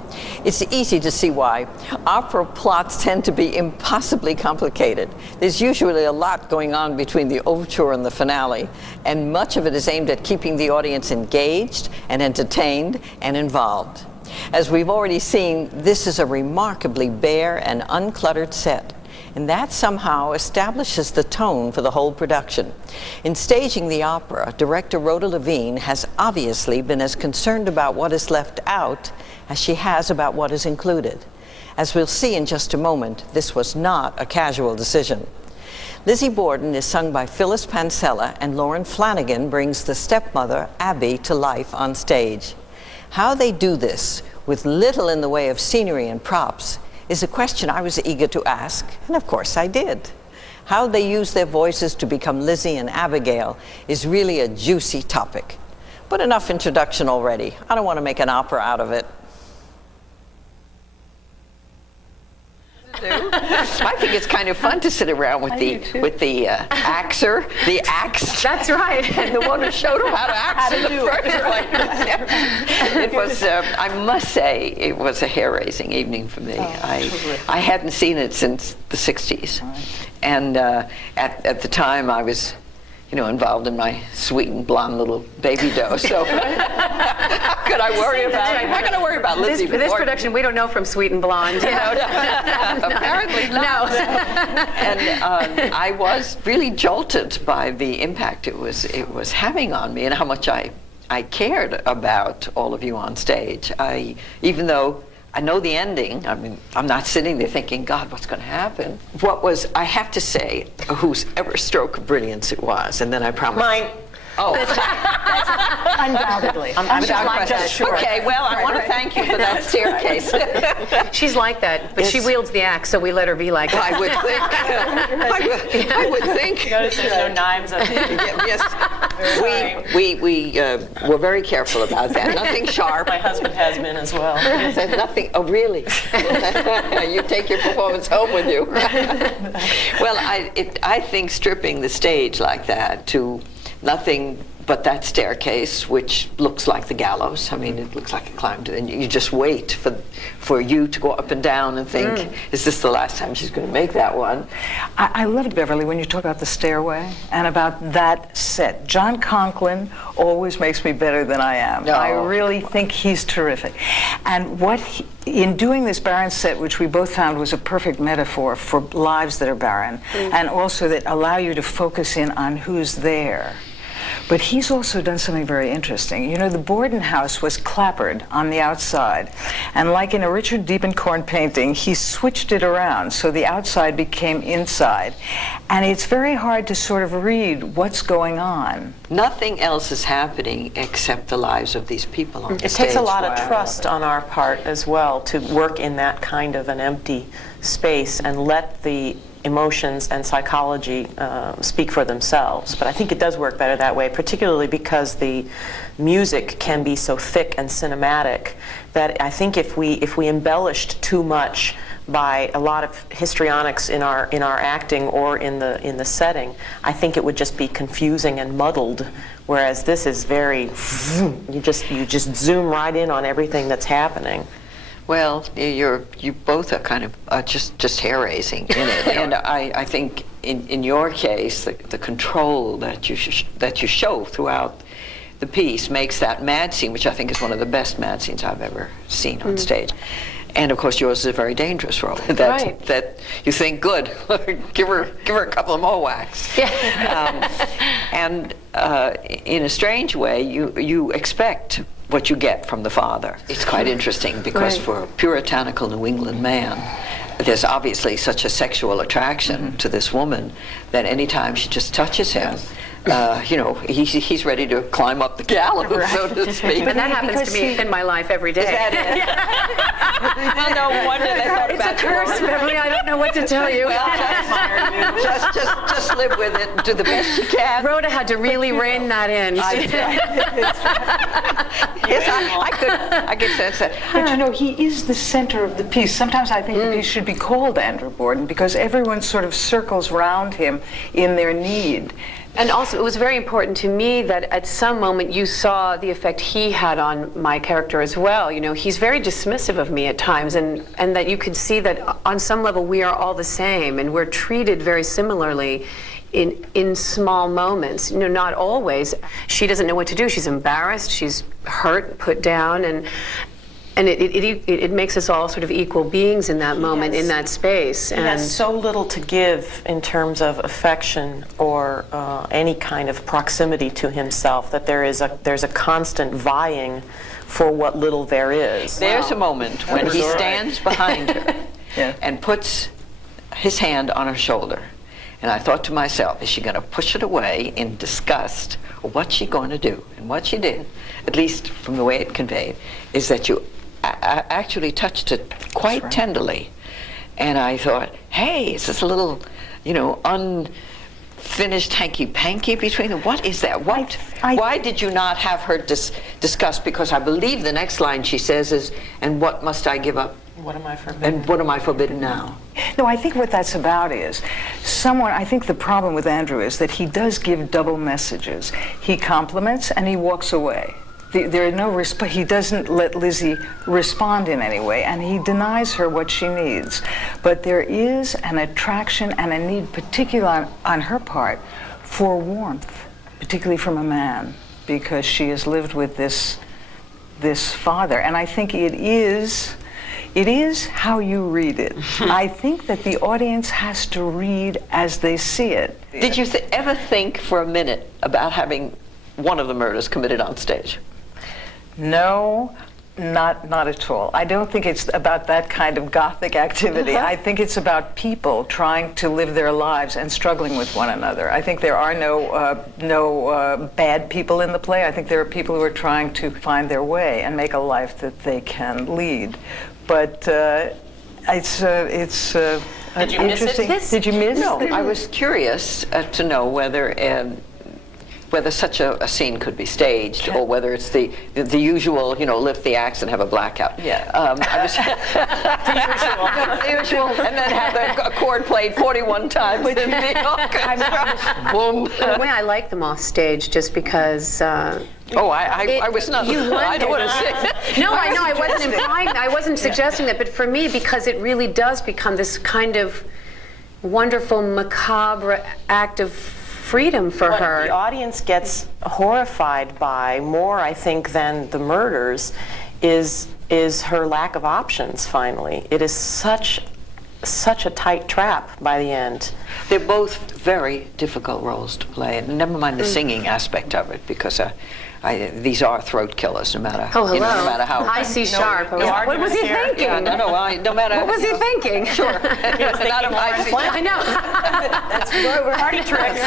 It's easy to see why. Opera plots tend to be impossibly complicated. There's usually a lot going on between the overture and the finale, and much of it is aimed at keeping the audience engaged and entertained and involved. As we've already seen, this is a remarkably bare and uncluttered set, and that somehow establishes the tone for the whole production. In staging the opera, director Rhoda Levine has obviously been as concerned about what is left out as she has about what is included. As we'll see in just a moment, this was not a casual decision. Lizzie Borden is sung by Phyllis Pansella, and Lauren Flanagan brings the stepmother, Abby, to life on stage. How they do this, with little in the way of scenery and props, is a question I was eager to ask, and of course I did. How they use their voices to become Lizzie and Abigail is really a juicy topic. But enough introduction already. I don't want to make an opera out of it. I think it's kind of fun to sit around with the axer, the axe. That's right. And the one who showed him how to axe in the first place. It was, I must say, it was a hair-raising evening for me. I hadn't seen it since the 60s. Right. And at the time I was, involved in my sweet and blonde little baby dough. So how could I worry about it? How can I worry about Lizzie? This production, we don't know from Sweet and Blonde. Apparently not. And I was really jolted by the impact it was having on me, and how much I cared about all of you on stage. Even though I know the ending, I'm not sitting there thinking, God, what's going to happen? I have to say, whose ever stroke of brilliance it was, and then I promise. Mine. Oh. Undoubtedly. I'm just sure. Okay, well, I want to thank you for that staircase. She's like that, but she wields the axe, so we let her be like that. I would think. I would think. You notice there's no knives up here. Yes. We were very careful about that. Nothing sharp. My husband has been as well. Said nothing. Oh, really? You take your performance home with you. Well, I think stripping the stage like that to nothing but that staircase, which looks like the gallows. It looks like a climb to, and you just wait for you to go up and down and think, is this the last time she's going to make that one? I loved, Beverly, when you talk about the stairway and about that set. John Conklin always makes me better than I am. No. I really think he's terrific. And in doing this barren set, which we both found was a perfect metaphor for lives that are barren, and also that allow you to focus in on who's there. But he's also done something very interesting. The Borden house was clappered on the outside. And like in a Richard Diebenkorn painting, he switched it around so the outside became inside. And it's very hard to sort of read what's going on. Nothing else is happening except the lives of these people on the It stage. takes a lot of trust on our part as well to work in that kind of an empty space and let the emotions and psychology speak for themselves. But I think it does work better that way, particularly because the music can be so thick and cinematic that I think if we embellished too much by a lot of histrionics in our acting or in the setting, I think it would just be confusing and muddled. Whereas this is very, you just zoom right in on everything that's happening. Well, you both are kind of just hair-raising in it, and I think in your case, the control that you show throughout the piece makes that mad scene, which I think is one of the best mad scenes I've ever seen on stage. And of course, yours is a very dangerous role. Right. That you think, good, give her a couple of more whacks. And in a strange way, you expect what you get from the father. It's quite interesting because for a puritanical New England man, there's obviously such a sexual attraction to this woman that anytime she just touches him, he's ready to climb up the gallows, so to speak. But that happens to me in my life every day. Is that it? No wonder they thought It's about a curse, Beverly. I don't know what to tell you. just live with it and do the best you can. Rhoda had to really rein that in. Yes, I could sense that. But you know, he is the center of the piece. Sometimes I think the piece should be called Andrew Borden because everyone sort of circles round him in their need. And also, it was very important to me that at some moment you saw the effect he had on my character as well. You know, he's very dismissive of me at times, and that you could see that on some level we are all the same, and we're treated very similarly in small moments. You know, not always. She doesn't know what to do. She's embarrassed. She's hurt, put down, and it makes us all sort of equal beings in that moment, in that space. And he has so little to give in terms of affection or any kind of proximity to himself that there's a constant vying for what little there is. There's a moment when he stands behind her and puts his hand on her shoulder. And I thought to myself, is she going to push it away in disgust, or what's she going to do? And what she did, at least from the way it conveyed, is that you actually touched it quite tenderly. And I thought, hey, is this a little, unfinished hanky-panky between them? What is that? Why did you not have her discuss? Because I believe the next line she says is, and what must I give up? What am I forbidden? And what am I forbidden now? No, I think what that's about is I think the problem with Andrew is that he does give double messages. He compliments and he walks away. There are no he doesn't let Lizzie respond in any way, and he denies her what she needs. But there is an attraction and a need, particularly on her part, for warmth, particularly from a man, because she has lived with this father. And I think it is how you read it. I think that the audience has to read as they see it. Did you ever think for a minute about having one of the murders committed on stage? No, not at all. I don't think it's about that kind of gothic activity. I think it's about people trying to live their lives and struggling with one another. I think there are no bad people in the play. I think there are people who are trying to find their way and make a life that they can lead. But it's Did you miss interesting. it? Did you miss? No, I was curious to know whether such a scene could be staged, or whether it's the usual, lift the axe and have a blackout. Yeah. The usual, and then have the chord played 41 times in the orchestra. Boom. The way I like them off stage, just because. I was not. I don't want to say. No, I know. I wasn't implying. I wasn't suggesting that. But for me, because it really does become this kind of wonderful, macabre act of freedom for her. The audience gets horrified by more, I think, than the murders, is her lack of options. Finally, it is such a tight trap by the end. They're both very difficult roles to play, and never mind the singing aspect of it, because these are throat killers, no matter no matter how. I see sharp. no What was he thinking? No matter. What was he thinking? Sure. Not of high C. I know. That's party trick.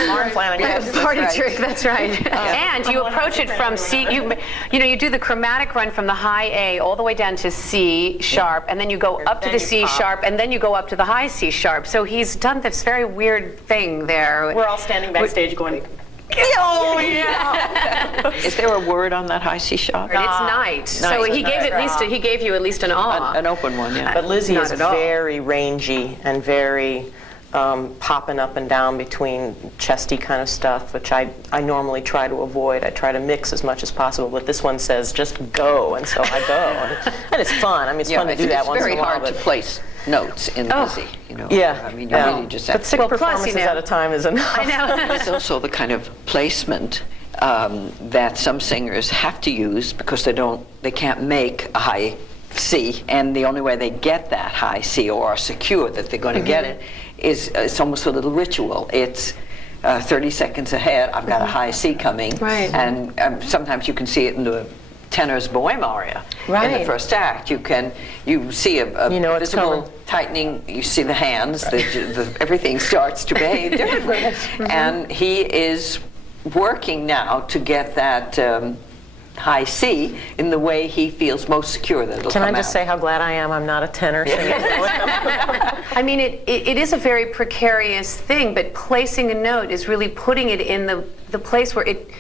Party trick. That's right. And you approach it from C. You do the chromatic run from the high A all the way down to C sharp, and then you go up to the C sharp, and then you go up to the high C sharp. So he's done this very weird thing there. We're all standing backstage going. Oh yeah! Is there a word on that high C sharp? It's night. So he gave you at least an awe. An open one, yeah. But Lizzie Not is at all. very rangy and very popping up and down between chesty kind of stuff, which I normally try to avoid. I try to mix as much as possible, but this one says just go, and so I go, and it's fun. I mean, it's fun to do that once in a while. It's very hard to place notes in Lizzie, Yeah. I mean, you really just have But 6 performances at a time is enough. I know. It's also the kind of placement that some singers have to use because they can't make a high C, and the only way they get that high C or are secure that they're going to get it is it's almost a little ritual. It's 30 seconds ahead, I've got a high C coming, and sometimes you can see it in the tenor's Bohème aria in the first act. You see a visible tightening. You see the hands. Everything starts to behave differently, and he is working now to get that high C in the way he feels most secure that it'll come out. Can I just say how glad I am I'm not a tenor singing? I mean, it is a very precarious thing, but placing a note is really putting it in the place where it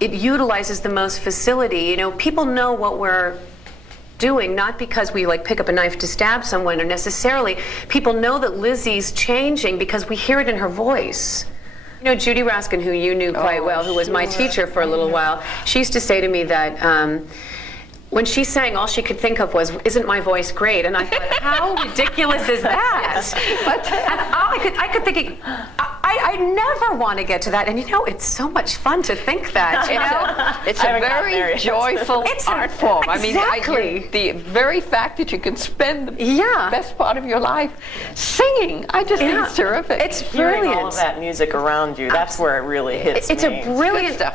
utilizes the most facility. You know, people know what we're doing, not because we like pick up a knife to stab someone or necessarily. People know that Lizzie's changing because we hear it in her voice. You know, Judy Raskin, who you knew quite well, who was my teacher for a little while, she used to say to me that when she sang, all she could think of was, "Isn't my voice great?" And I thought, how ridiculous is that? And all I could think, I never want to get to that. And you know, it's so much fun to think that. You know, it's a very joyful art form. Exactly. I mean, the very fact that you can spend the best part of your life singing, I just think it's terrific. It's Hearing brilliant. all of that music around you, that's where it really hits It's me.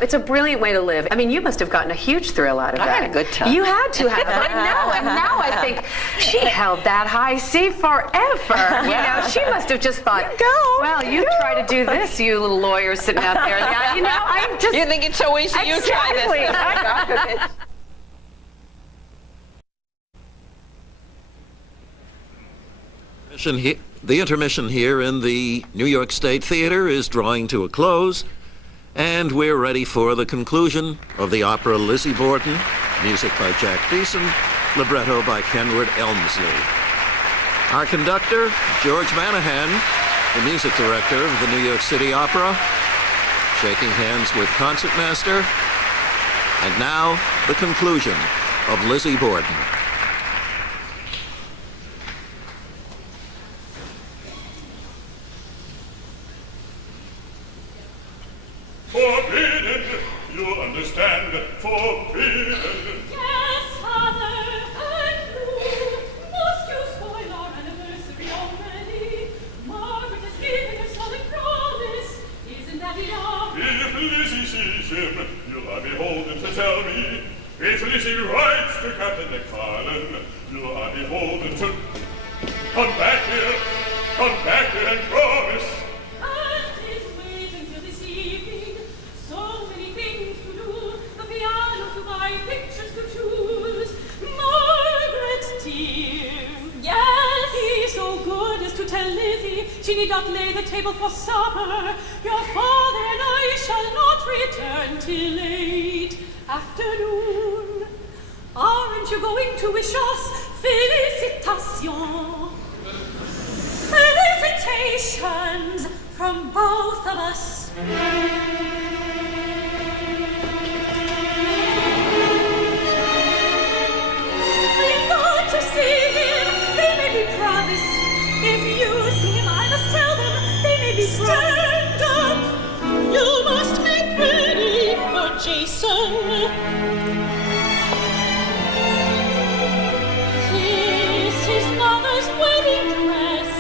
It's a brilliant way to live. I mean, you must have gotten a huge thrill out of that. I had a good time. You had to have. And now I think she held that high C forever. You know, she must have just thought, well, you try to do this, you little lawyer sitting out there. You know, I'm just. You think it's so easy? You try this. The intermission here in the New York State Theater is drawing to a close, and we're ready for the conclusion of the opera Lizzie Borden, music by Jack Beeson, libretto by Kenward Elmsley. Our conductor, George Manahan, the music director of the New York City Opera, shaking hands with concertmaster, and now the conclusion of Lizzie Borden. Forbidden, you understand, forbidden. Yes, Father, and you. Must you spoil our anniversary already? Margaret has given her solid promise. Isn't that enough? If Lizzie sees him, you are beholden to tell me. If Lizzie writes to Captain McFarlane, you are beholden to come back here and promise. And it waits until this evening. So many things to do. The piano to buy, pictures to choose. Margaret, dear. Yes? Be so good as to tell Lizzie she need not lay the table for supper. Your father and I shall not return till late afternoon. Aren't you going to wish us félicitations? Felicitations from both of us. We've got to see him. They may be promised. If you see him, I must tell them. They may be stand up. You must make ready for Jason. This is mother's wedding dress.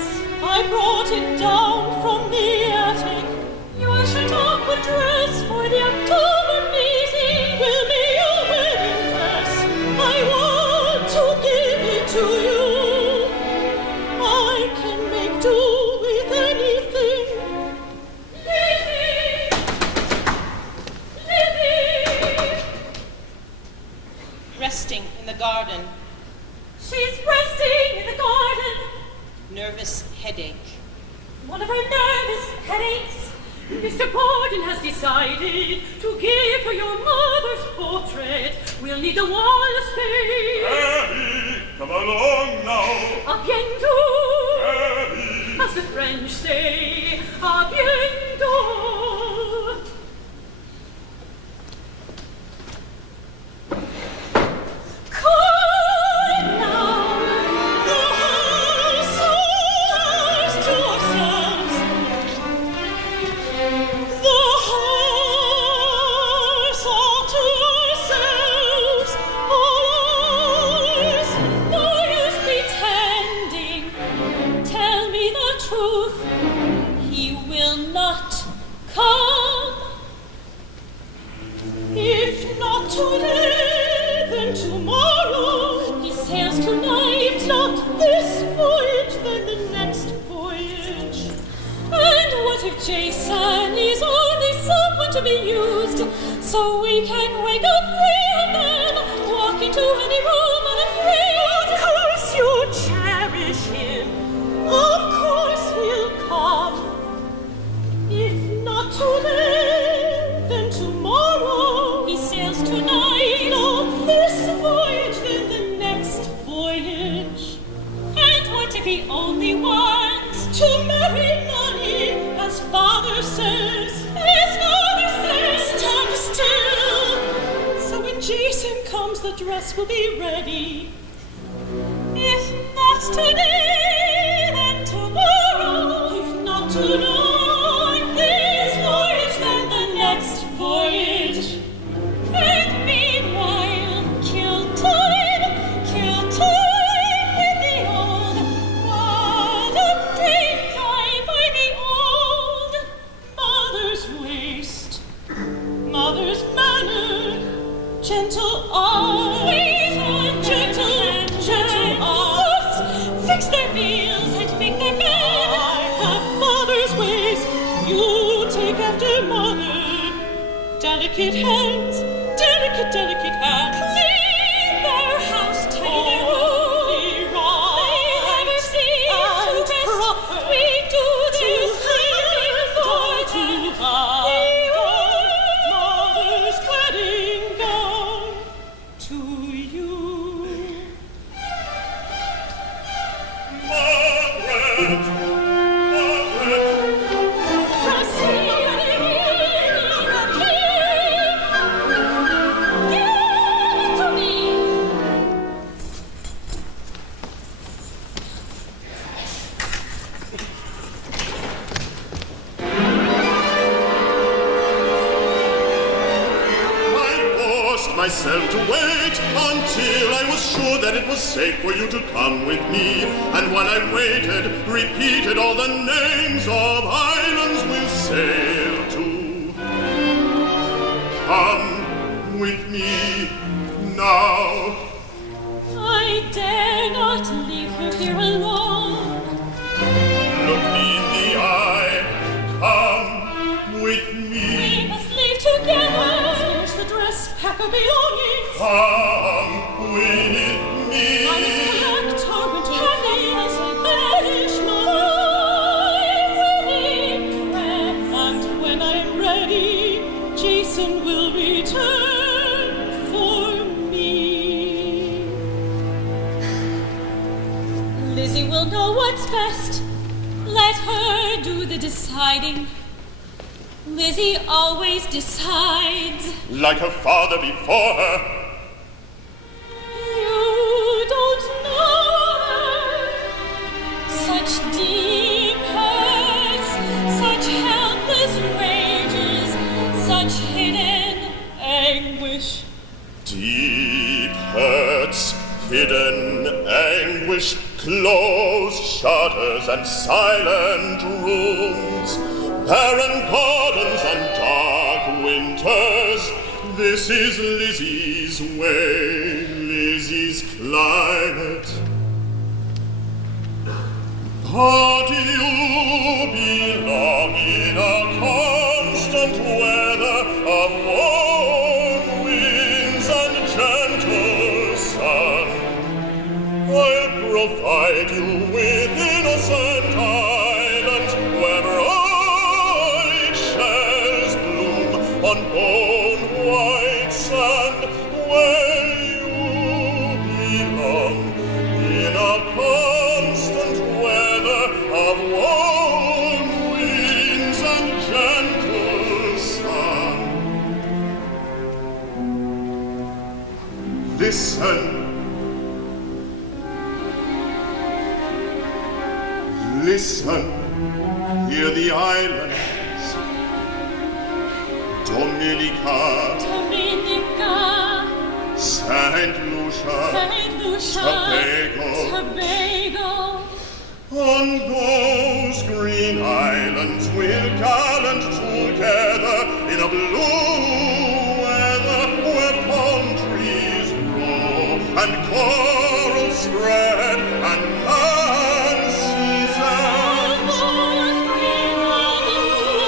I brought it down from the attic. Your Chautauqua dress for the October meeting will be your wedding dress. I want to give it to you. I can make do with anything. Lizzie! Lizzie! Resting in the garden. She's resting in the garden. Nervous headache. One of her nervous headaches. Mr. Borden has decided to give her your mother's portrait. We'll need the wall space. Abby, come along now. A bientôt. Abby. As the French say, a bientôt. Come now. The house ours to ourselves. The house all to ourselves. All ours. No Jason is only someone to be used, so we can wake up free and then walk into any room unafraid. Of course you cherish him. Of course he'll come. If not today, then tomorrow. He sails tonight. Not this voyage, then the next voyage. And what if he only wants to marry money, as father says? His father says, stand still. So when Jason comes, the dress will be ready. If not today, then tomorrow. If not tonight, this voyage, then the next voyage. And meanwhile, kill time with the old. What a great time by the old mother's waist, mother's manner, gentle arms, gentle arms, fix their meals and make their bed. I have father's ways, you take after mother. Delicate hands, delicate hands. Clean their house, tidy their room. Never seem to rest. We do this for the old mother's wedding gown to you. Margaret! Myself to wait until I was sure that it was safe for you to come with me. And while I waited, repeated all the names of islands we'll sail to. Come with me now. I dare not leave her here alone. Look me in the eye. Come with me. We must leave together. The dress, pack our belongings. Come with me. I must collect our winter things and banish my wedding dress. And when I'm ready, Jason will return for me. Lizzie will know what's best. Let her do the deciding. Lizzie always decides. Like her father before her. You don't know her. Such deep hurts, such helpless rages, such hidden anguish. Deep hurts, hidden anguish, closed shutters and silent rooms. Barren gardens and dark winters. This is Lizzie's way, Lizzie's climate. But you belong in a constant weather of warm winds and gentle sun. I'll provide you with innocent islands where on bone white sand, where you belong, in a constant weather of warm winds and gentle sun. Listen. Listen. Hear the islands. Dominica, Saint Lucia, Tobago. On those green islands we'll gallant together in a blue weather where palm trees grow and coral spread and land seasons. On those green islands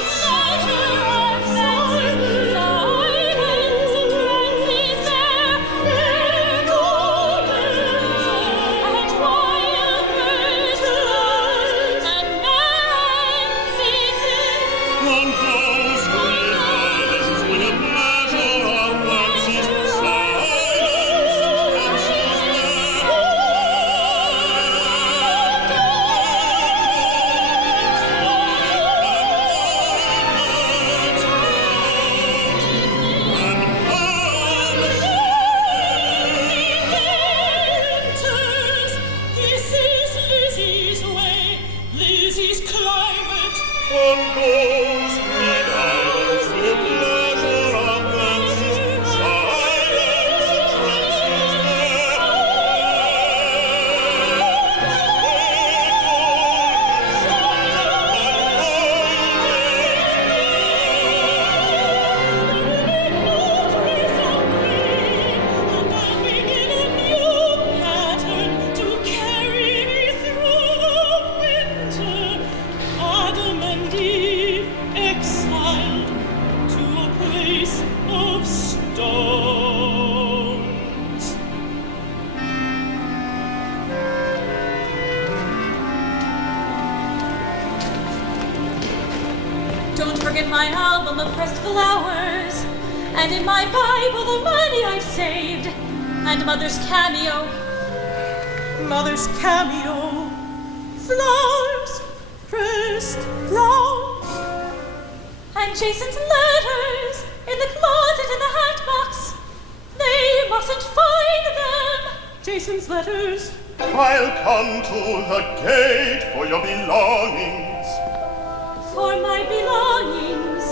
in my album of pressed flowers, and in my Bible the money I've saved, and Mother's cameo. Mother's cameo. Flowers, pressed flowers. And Jason's letters in the closet in the hat box. They mustn't find them. Jason's letters. I'll come to the gate for your belongings. For my belongings.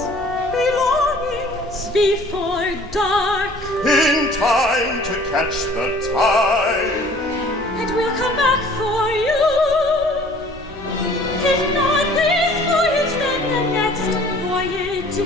Belongings. Before dark. In time to catch the tide. And we'll come back for you. If not this voyage, then the next voyage.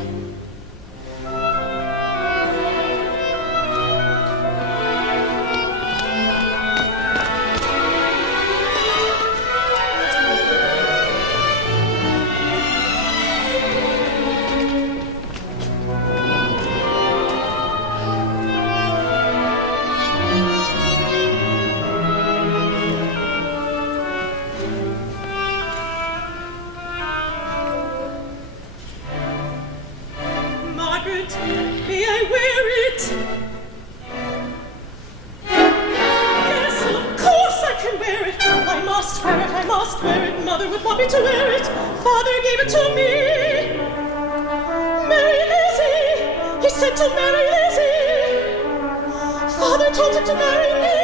Margaret, may I wear it? Yes, of course I can wear it. I must wear it, I must wear it. Mother would want me to wear it. Father gave it to me. Marry Lizzie. He said to marry Lizzie. Father told him to marry me.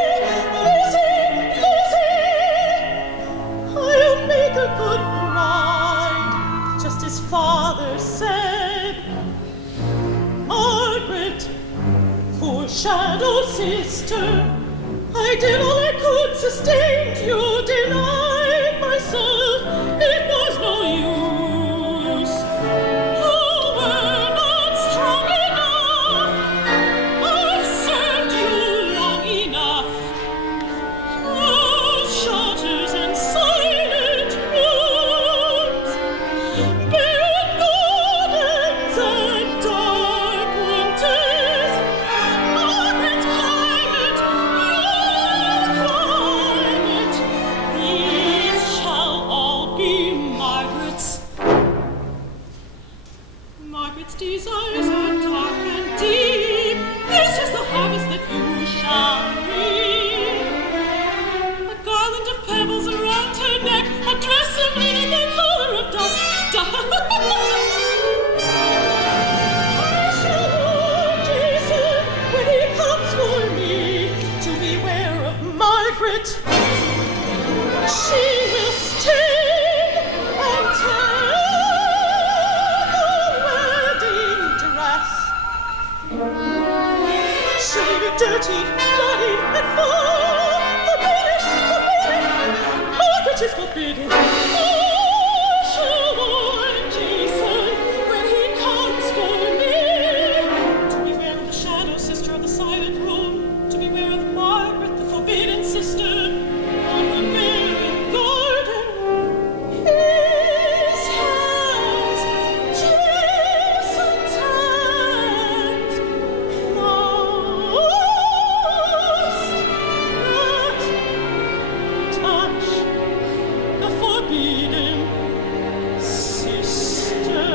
Lizzie, Lizzie. I'll make a good bride, just as Father said. Margaret, poor shadow sister, I did all I could, sustained you, denied myself, it was no use. You were not strong enough, I've served you long enough. Close shutters and silent rooms, barren gardens and dark winters, Margaret's climate, your climate, these shall all be Margaret's. Margaret's desires are dark and deep. This is the harvest that you shall reap. A garland of pebbles around her neck, a dress of linen the color of dust. I shall warn Jason when he comes for me to beware of Margaret. She will stain and tear the wedding dress. She'll be dirty, bloody, and forbidden. Margaret is forbidden. I shall warn Jason when he comes for me to beware of the shadow sister of the silent room, to beware of Margaret, the forbidden sister, on the barren garden. His hands, Jason's hands, must not touch the forbidden sister.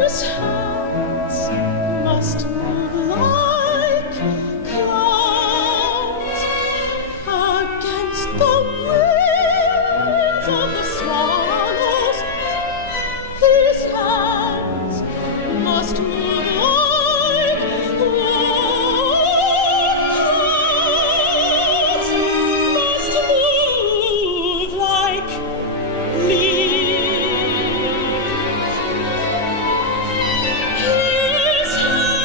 His hands must move like clouds against the wings of the swallows. His hands must move like clouds, must move like leaves. His hands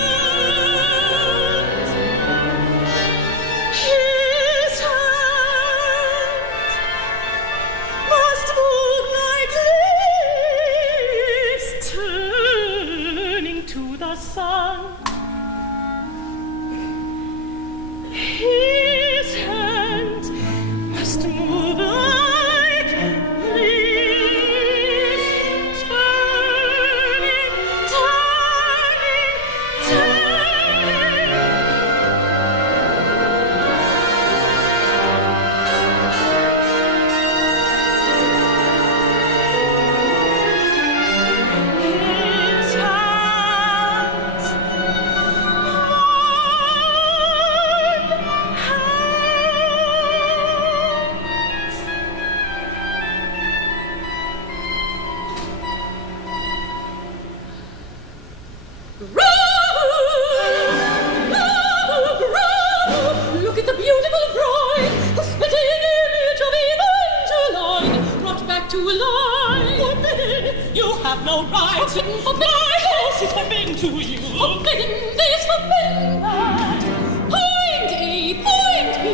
have no right. Forbidden. My house is forbidden to you. Forbidden this, forbidden that. Point A, point B.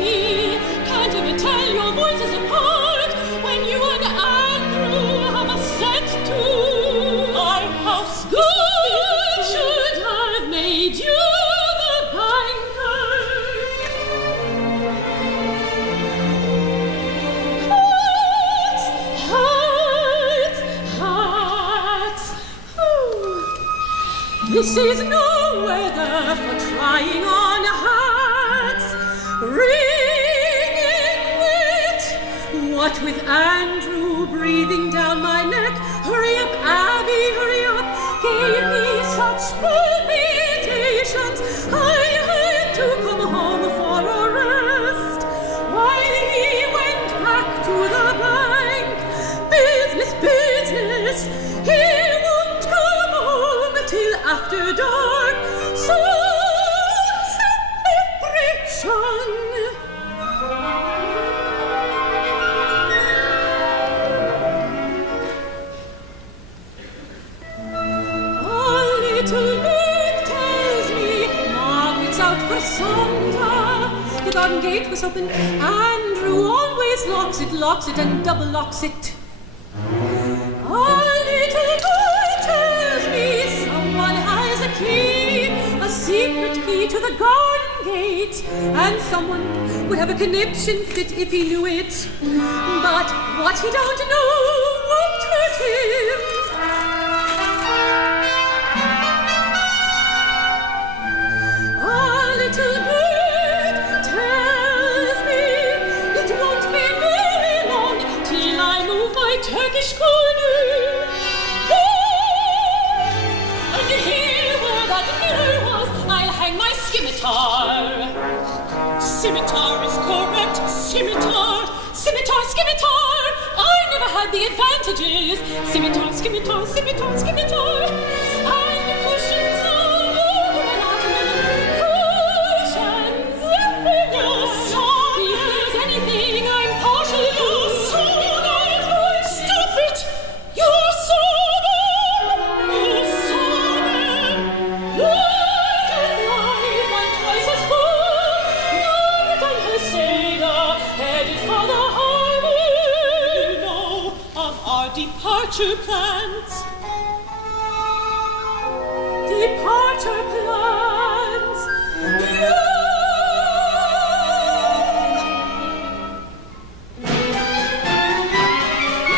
Can't even tell your voices apart when you and Andrew have a set to. My house is Good should have made you the banker. Hats. This is no weather for trying on hats. Ringing wit. What with Andrew breathing down my neck? Hurry up, Abby, hurry up. Gave me such palpitations. I had to come home for a rest. While he went back to the bank. Business. He won't come home till after dark. So celebration. A little bird tells me Margaret's out for Sonda. The garden gate was open. Andrew always locks it, and double locks it. A little bird tells me someone has a key, a secret key to the garden gate, and someone would have a conniption fit if he knew it. But what he don't know won't hurt him. A little bird tells me it won't be very long till I move my Turkish corner. And here where that mirror was, I'll hang my scimitar. Scimitar is correct. Scimitar, scimitar, scimitar. I never had the advantages. Scimitar, scimitar, scimitar, scimitar. And the cushions all over an ottoman. Cushions everywhere. If there's anything I'm partial to, stop it. You're sober. You're sober. Look at life, I'm twice as full. Margaret and her sailor headed for the harbor. You know of our departure plans. Departure plans.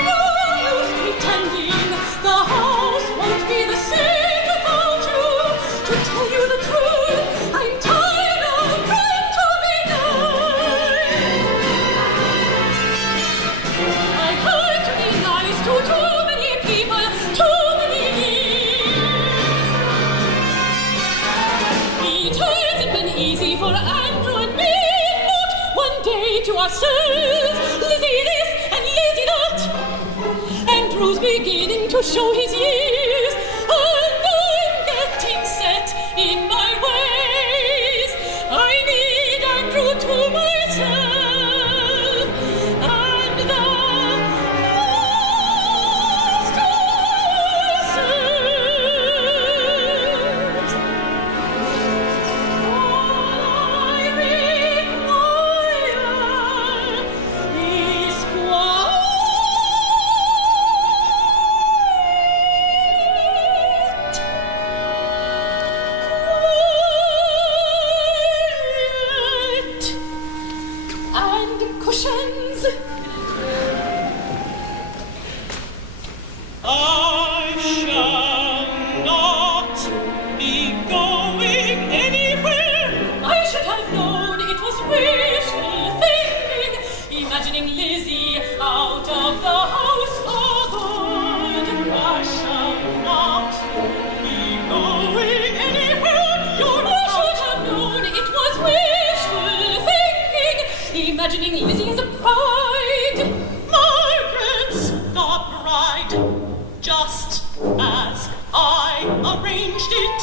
No use pretending the house won't be the same without you. To tell you the truth, I'm tired of trying to be nice. I heard to be nice to too many people, too many years. It hasn't been easy for Andrew and me, not one day to ourselves. Lizzie this and Lizzie that. Andrew's beginning to show his years, and I'm getting set in my ways. I need Andrew to myself, and the rest to ourselves. All I require is quiet. And cushions. I shall not be going anywhere. I should have known it was wishful thinking, imagining Lizzie out of the house for good. I shall not be going anywhere. I should have known it was wishful thinking, imagining Lizzie as a bride. Margaret's the bride, just as I arranged it.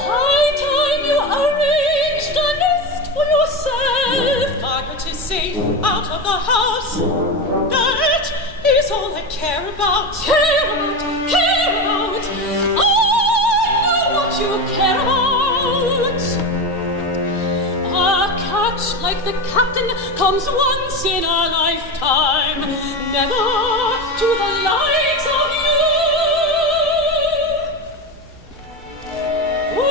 High time you arranged a nest for yourself. Margaret is safe out of the house. That is all I care about. Care about, care about. I know what you care about. A catch like the captain comes once in a lifetime, never to the likes of you. Oh,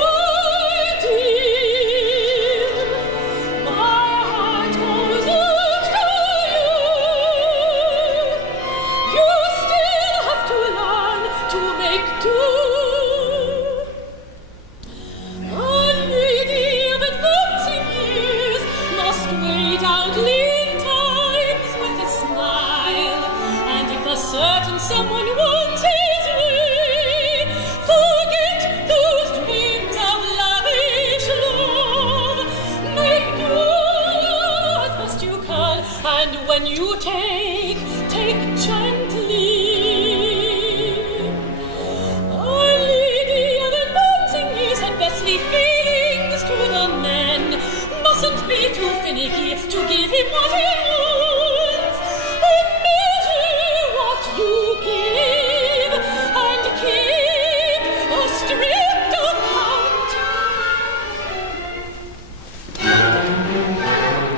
dear, my heart goes out to you. You still have to learn to make do. A lady of advancing years must wait out lean times with a smile, and if a certain someone wants his way, forget those dreams of lavish love. Make do as best you can, and when you take gently. A lady of advancing years and bestly feelings to the men mustn't be too finicky to give him what he wants. Measure what you give and keep a strict account.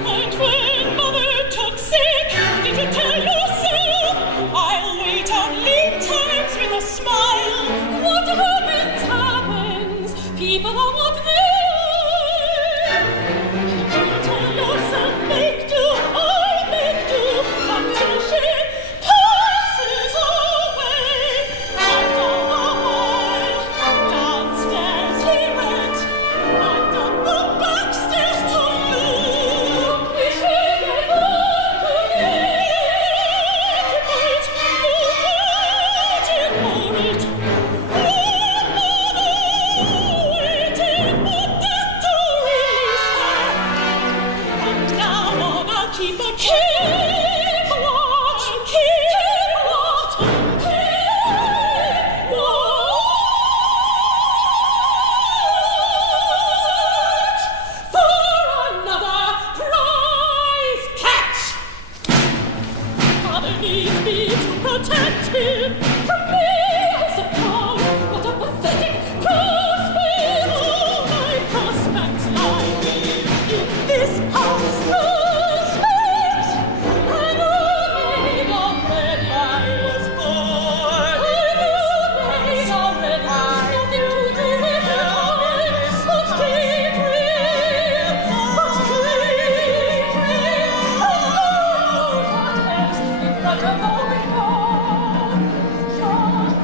And when mother took sick, did you tell yourself, I'll wait out lean times with a smile? What happens, happens. People are what they are. Tell yourself, make do, I make do, until she passes away. And all the while, downstairs he went, and up the back stairs to you. Wishing everyone could wait for it. Waiting for death to release her. And now on I'll keep a watch, for another prize catch. Father needs me to protect him from me, I suppose. What a pathetic prospect! All my prospects lie here in this house. Prospects! I know made already. I was born. I know made already. Nothing to do with it all. But daydream. But daydream. Oh, what else in front of all we know? Your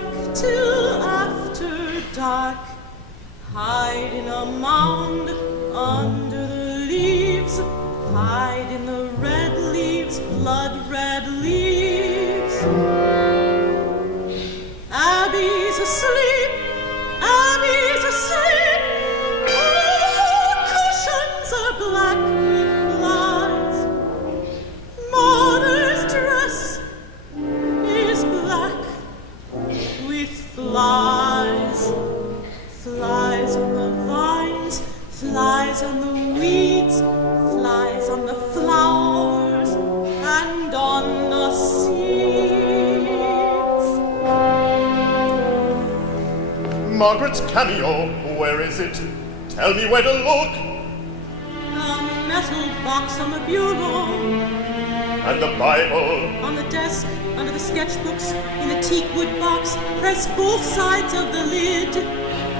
back till after dark. Hide in a mound under the leaves. Hide in the red leaves, blood red leaves. Abby's asleep, Abby's asleep. Oh, cushions are black with flies. Mother's dress is black with flies. Flies on the vines, flies on the weeds, flies on the flowers and on the seeds. Margaret's cameo, where is it? Tell me where to look. The metal box on the bureau, And the Bible. on the desk, under the sketchbooks, in the teakwood box, press both sides of the lid.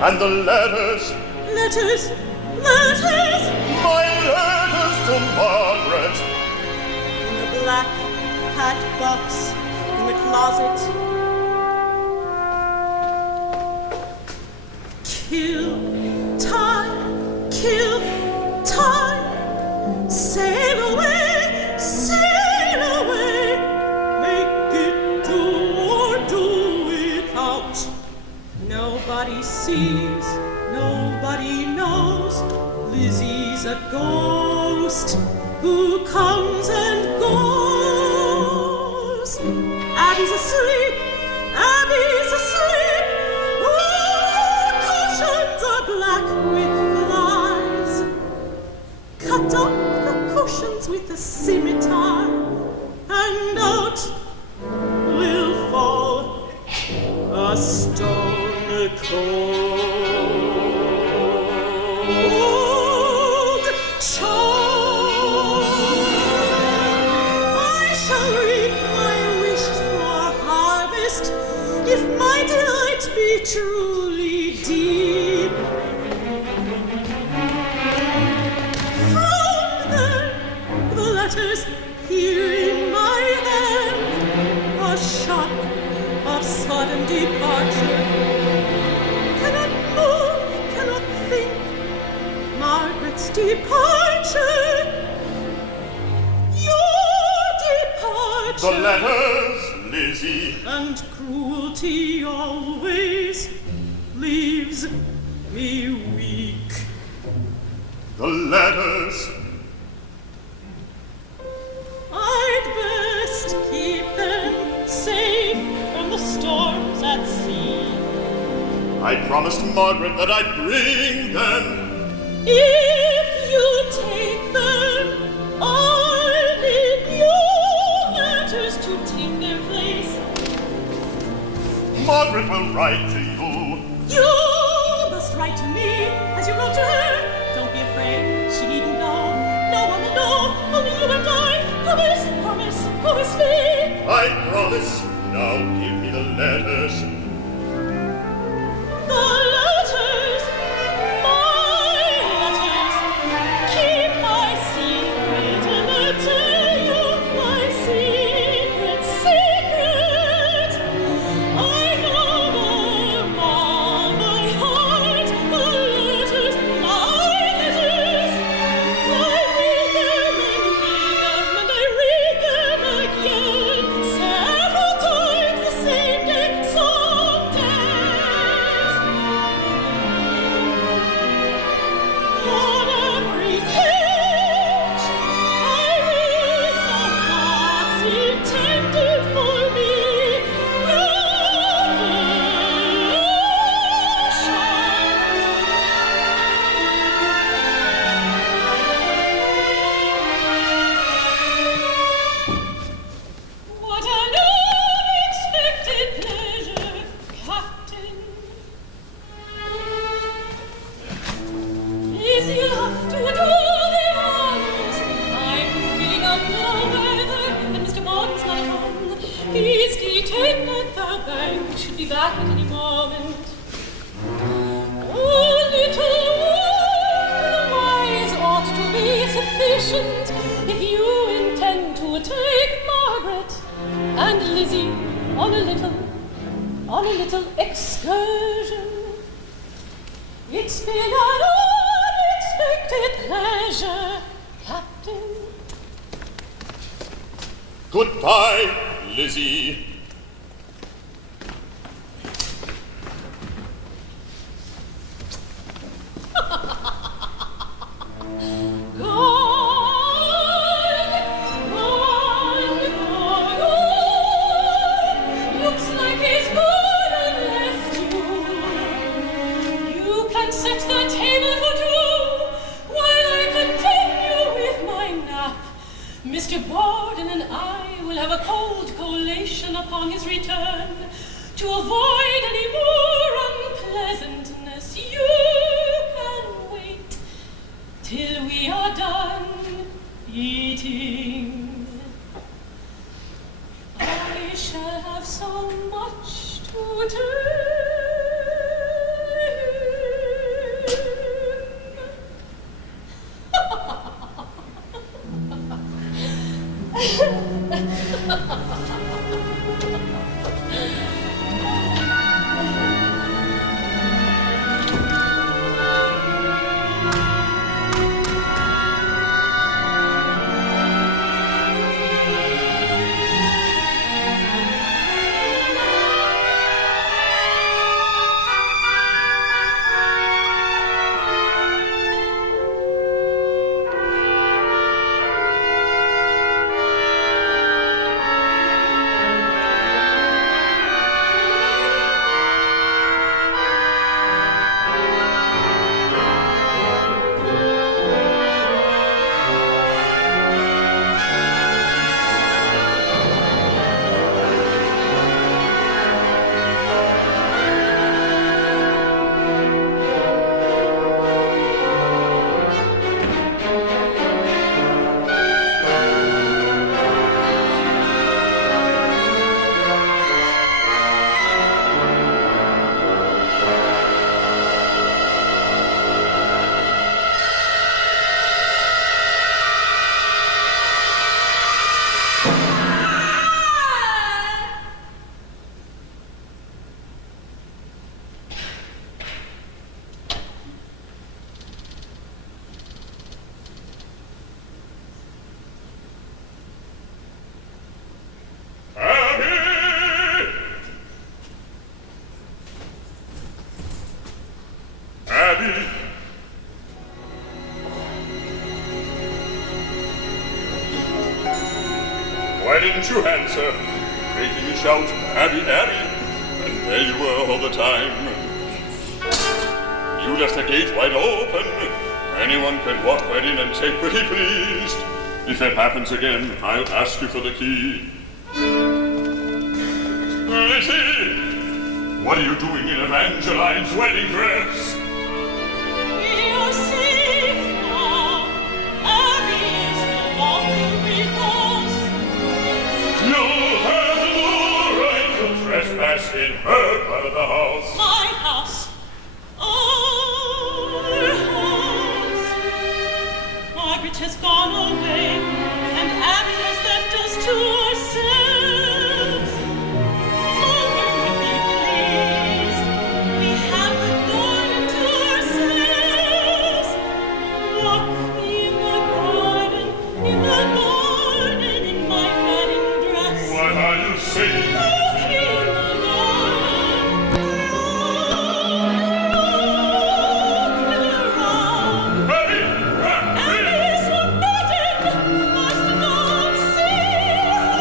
And the letters. Letters, letters, My letters to Margaret. in the black hat box, in the closet. Kill time, kill time. Sail away, sail away. Make it do or do without. Nobody sees, nobody knows. Lizzie's a ghost who comes and goes. Abby's asleep, Abby's asleep. Oh, cushions are black with flies. Cut up the cushions with a scimitar, and out will fall a stone cold child. I shall reap my wished-for harvest if my delight be truly deep. From them, the letters here in my hand, a shock of sudden departure. Cannot move, cannot think. Margaret's departure. Your departure. The letters, Lizzie. And cruelty always leaves me weak. The letters. I'd best keep them safe from the storms at sea. I promised Margaret that I'd bring them. If you take them, I'll need your letters to take their place. Margaret will write to you. You must write to me as you wrote to her. Don't be afraid, she needn't know. No one will know, only you and I. Promise, promise, promise me. I promise. Now give me the letters. The letters, my letters. Keep my secret and I'll tell you my secret, secret. I know them all by heart. The letters, my letters. I read them and I read them again. Several times the same day, some days. On every page, I read the thoughts intended for me. What an unexpected pleasure, Captain. Is you have to do the honors? I'm feeling under weather, and Mr. Borden's not home. He's detained at the bank, should be back at any moment. Oh, little word to the wise ought to be sufficient if you intend to take Margaret and Lizzie on a little on a little excursion. It's been an unexpected pleasure, Captain. Goodbye, Lizzie. Mr. Borden and I will have a cold collation upon his return to avoid any more unpleasantness. You can wait till we are done eating. I shall have so much to tell him. Why didn't you answer? Making me shout, Abby, Abby, and there you were all the time. You left the gate wide open. Anyone can walk right in and take what he pleased. If that happens again, I'll ask you for the key. Lizzie! What are you doing in Evangeline's wedding dress? We are safe now. Abby is no longer with us. You have no right to trespass in her part of the house. My house. Our house. Margaret has gone away, and Abby has left us to ourselves. Mother would be pleased. We have the garden to ourselves. Walk in the garden, in my wedding dress. What are you saying? Walk in the garden. Look around. Abby! Abby is forbidden. Must not see her.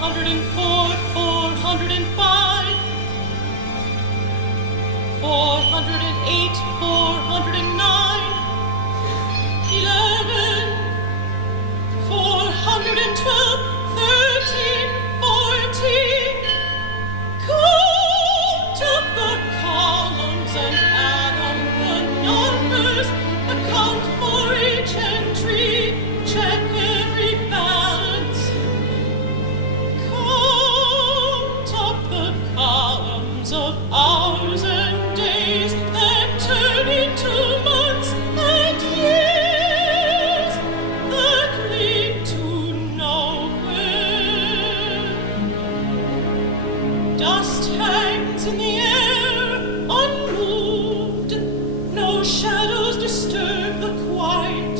404, 405, 408, 409, 11, 412, 13, 14. Count up the columns and add up the numbers. Account for each entry. Check every balance. Count up the columns of hours and days that turn into months and years that lead to nowhere. Dust hangs in the air, unmoved. No shadows disturb the quiet.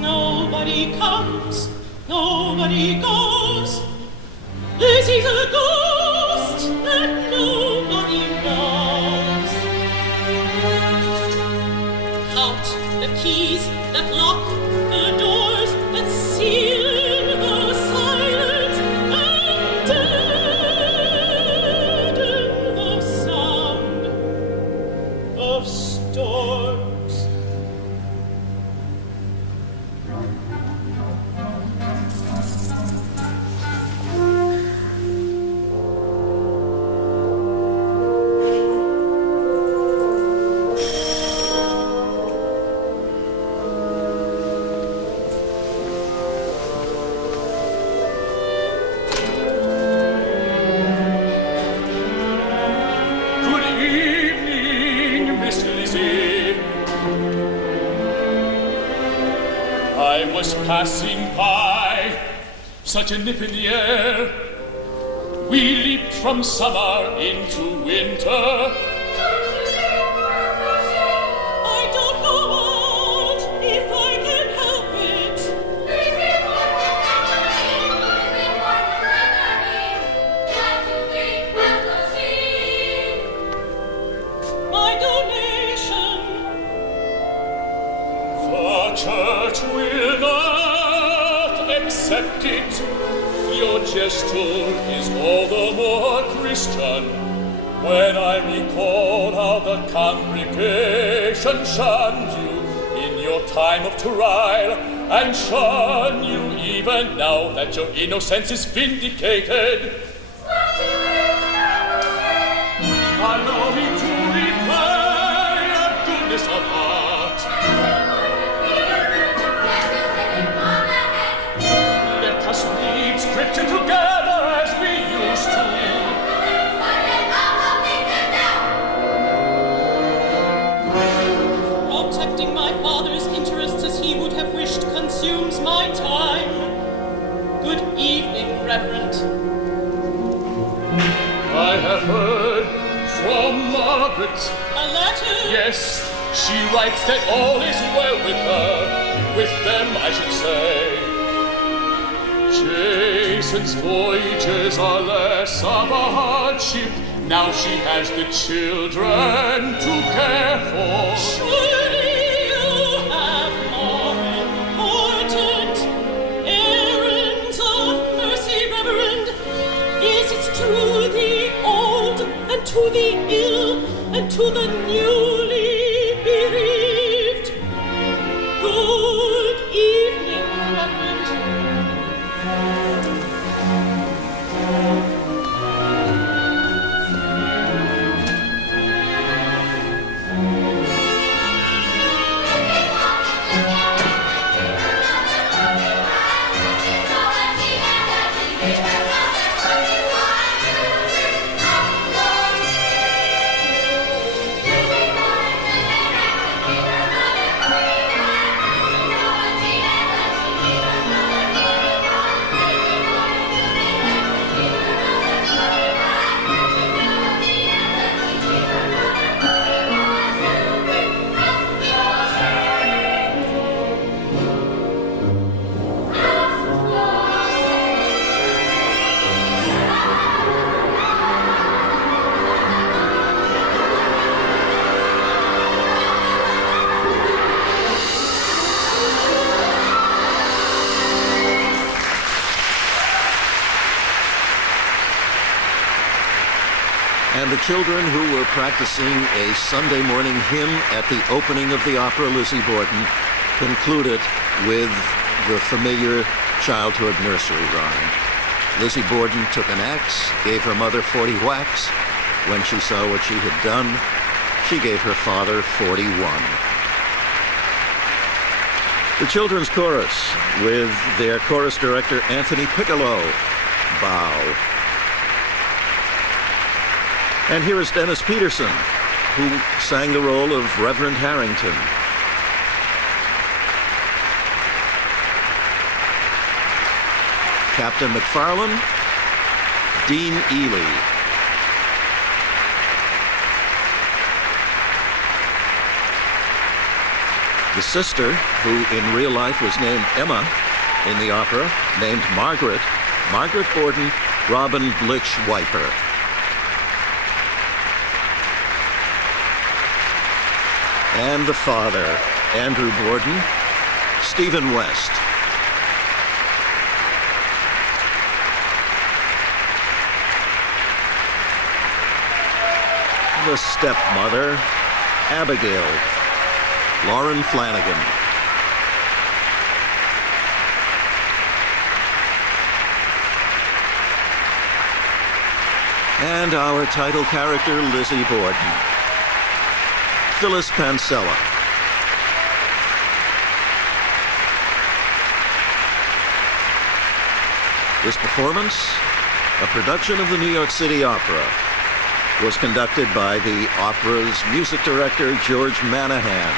Nobody comes, nobody goes. Lizzie's a ghost that nobody knows. Count the keys that lock the doors that seal in the silence and deaden the sound of storms. Good evening, Miss Lizzie. I was passing by, such a nip in the air. We leaped from summer into winter. I don't go out if I can help it. My donation, The church will not accept it. Your gesture is all the more Christian when I recall how the congregation shunned you in your time of trial and shun you even now that your innocence is vindicated. Allow me to repay your goodness of heart. Let us read scripture together as we used to. protecting my father's interests as he would have wished consumes my time. Good evening, Reverend. I have heard from Margaret. A letter? Yes, she writes that all is well with her. With them, I should say. Jason's voyages are less of a hardship. Now she has the children to care for. Surely you have more important errands of mercy, Reverend. Is it to the old and to the ill and to the newly bereaved? Good evening, Reverend. And the children who were practicing a Sunday morning hymn at the opening of the opera, Lizzie Borden, concluded with the familiar childhood nursery rhyme. Lizzie Borden took an axe, gave her mother 40 whacks. When she saw what she had done, she gave her father 41. The children's chorus, with their chorus director Anthony Piccolo, bow. And here is Dennis Peterson, who sang the role of Reverend Harrington. Captain McFarlane, Dean Ely. The sister, who in real life was named Emma in the opera, named Margaret Borden, Robin Blitch Wiper. And the father, Andrew Borden, Stephen West. The stepmother, Abigail, Lauren Flanagan. And our title character, Lizzie Borden, Phyllis Pansella. This performance, a production of the New York City Opera, was conducted by the opera's music director, George Manahan.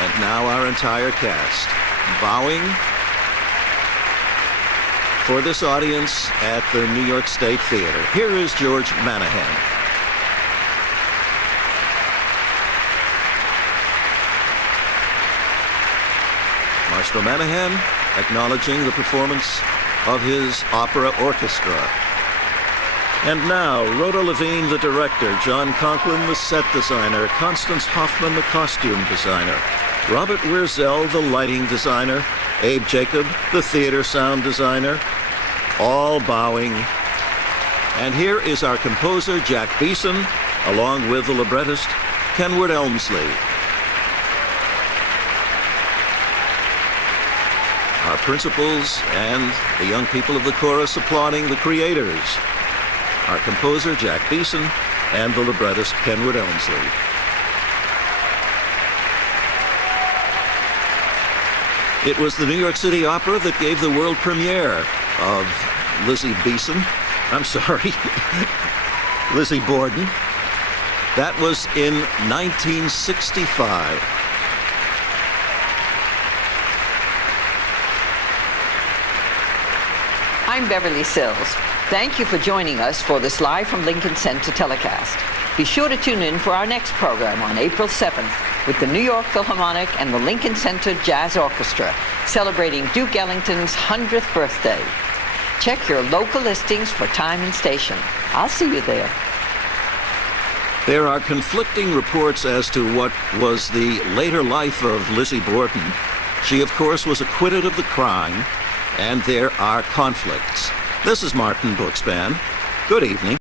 And now our entire cast, bowing for this audience at the New York State Theater. Here is George Manahan. Maestro Manahan acknowledging the performance of his opera orchestra. And now, Rhoda Levine, the director, John Conklin, the set designer, Constance Hoffman, the costume designer, Robert Wierzel, the lighting designer, Abe Jacob, the theater sound designer, all bowing. And here is our composer, Jack Beeson, along with the librettist, Kenward Elmsley. Our principals and the young people of the chorus applauding the creators, our composer, Jack Beeson, and the librettist, Kenward Elmsley. It was the New York City Opera that gave the world premiere of Lizzie Borden. That was in 1965. I'm Beverly Sills. Thank you for joining us for this Live from Lincoln Center telecast. Be sure to tune in for our next program on April 7th with the New York Philharmonic and the Lincoln Center Jazz Orchestra celebrating Duke Ellington's 100th birthday. Check your local listings for time and station. I'll see you there. There are conflicting reports as to what was the later life of Lizzie Borden. She, of course, was acquitted of the crime, and there are conflicts. This is Martin Bookspan. Good evening.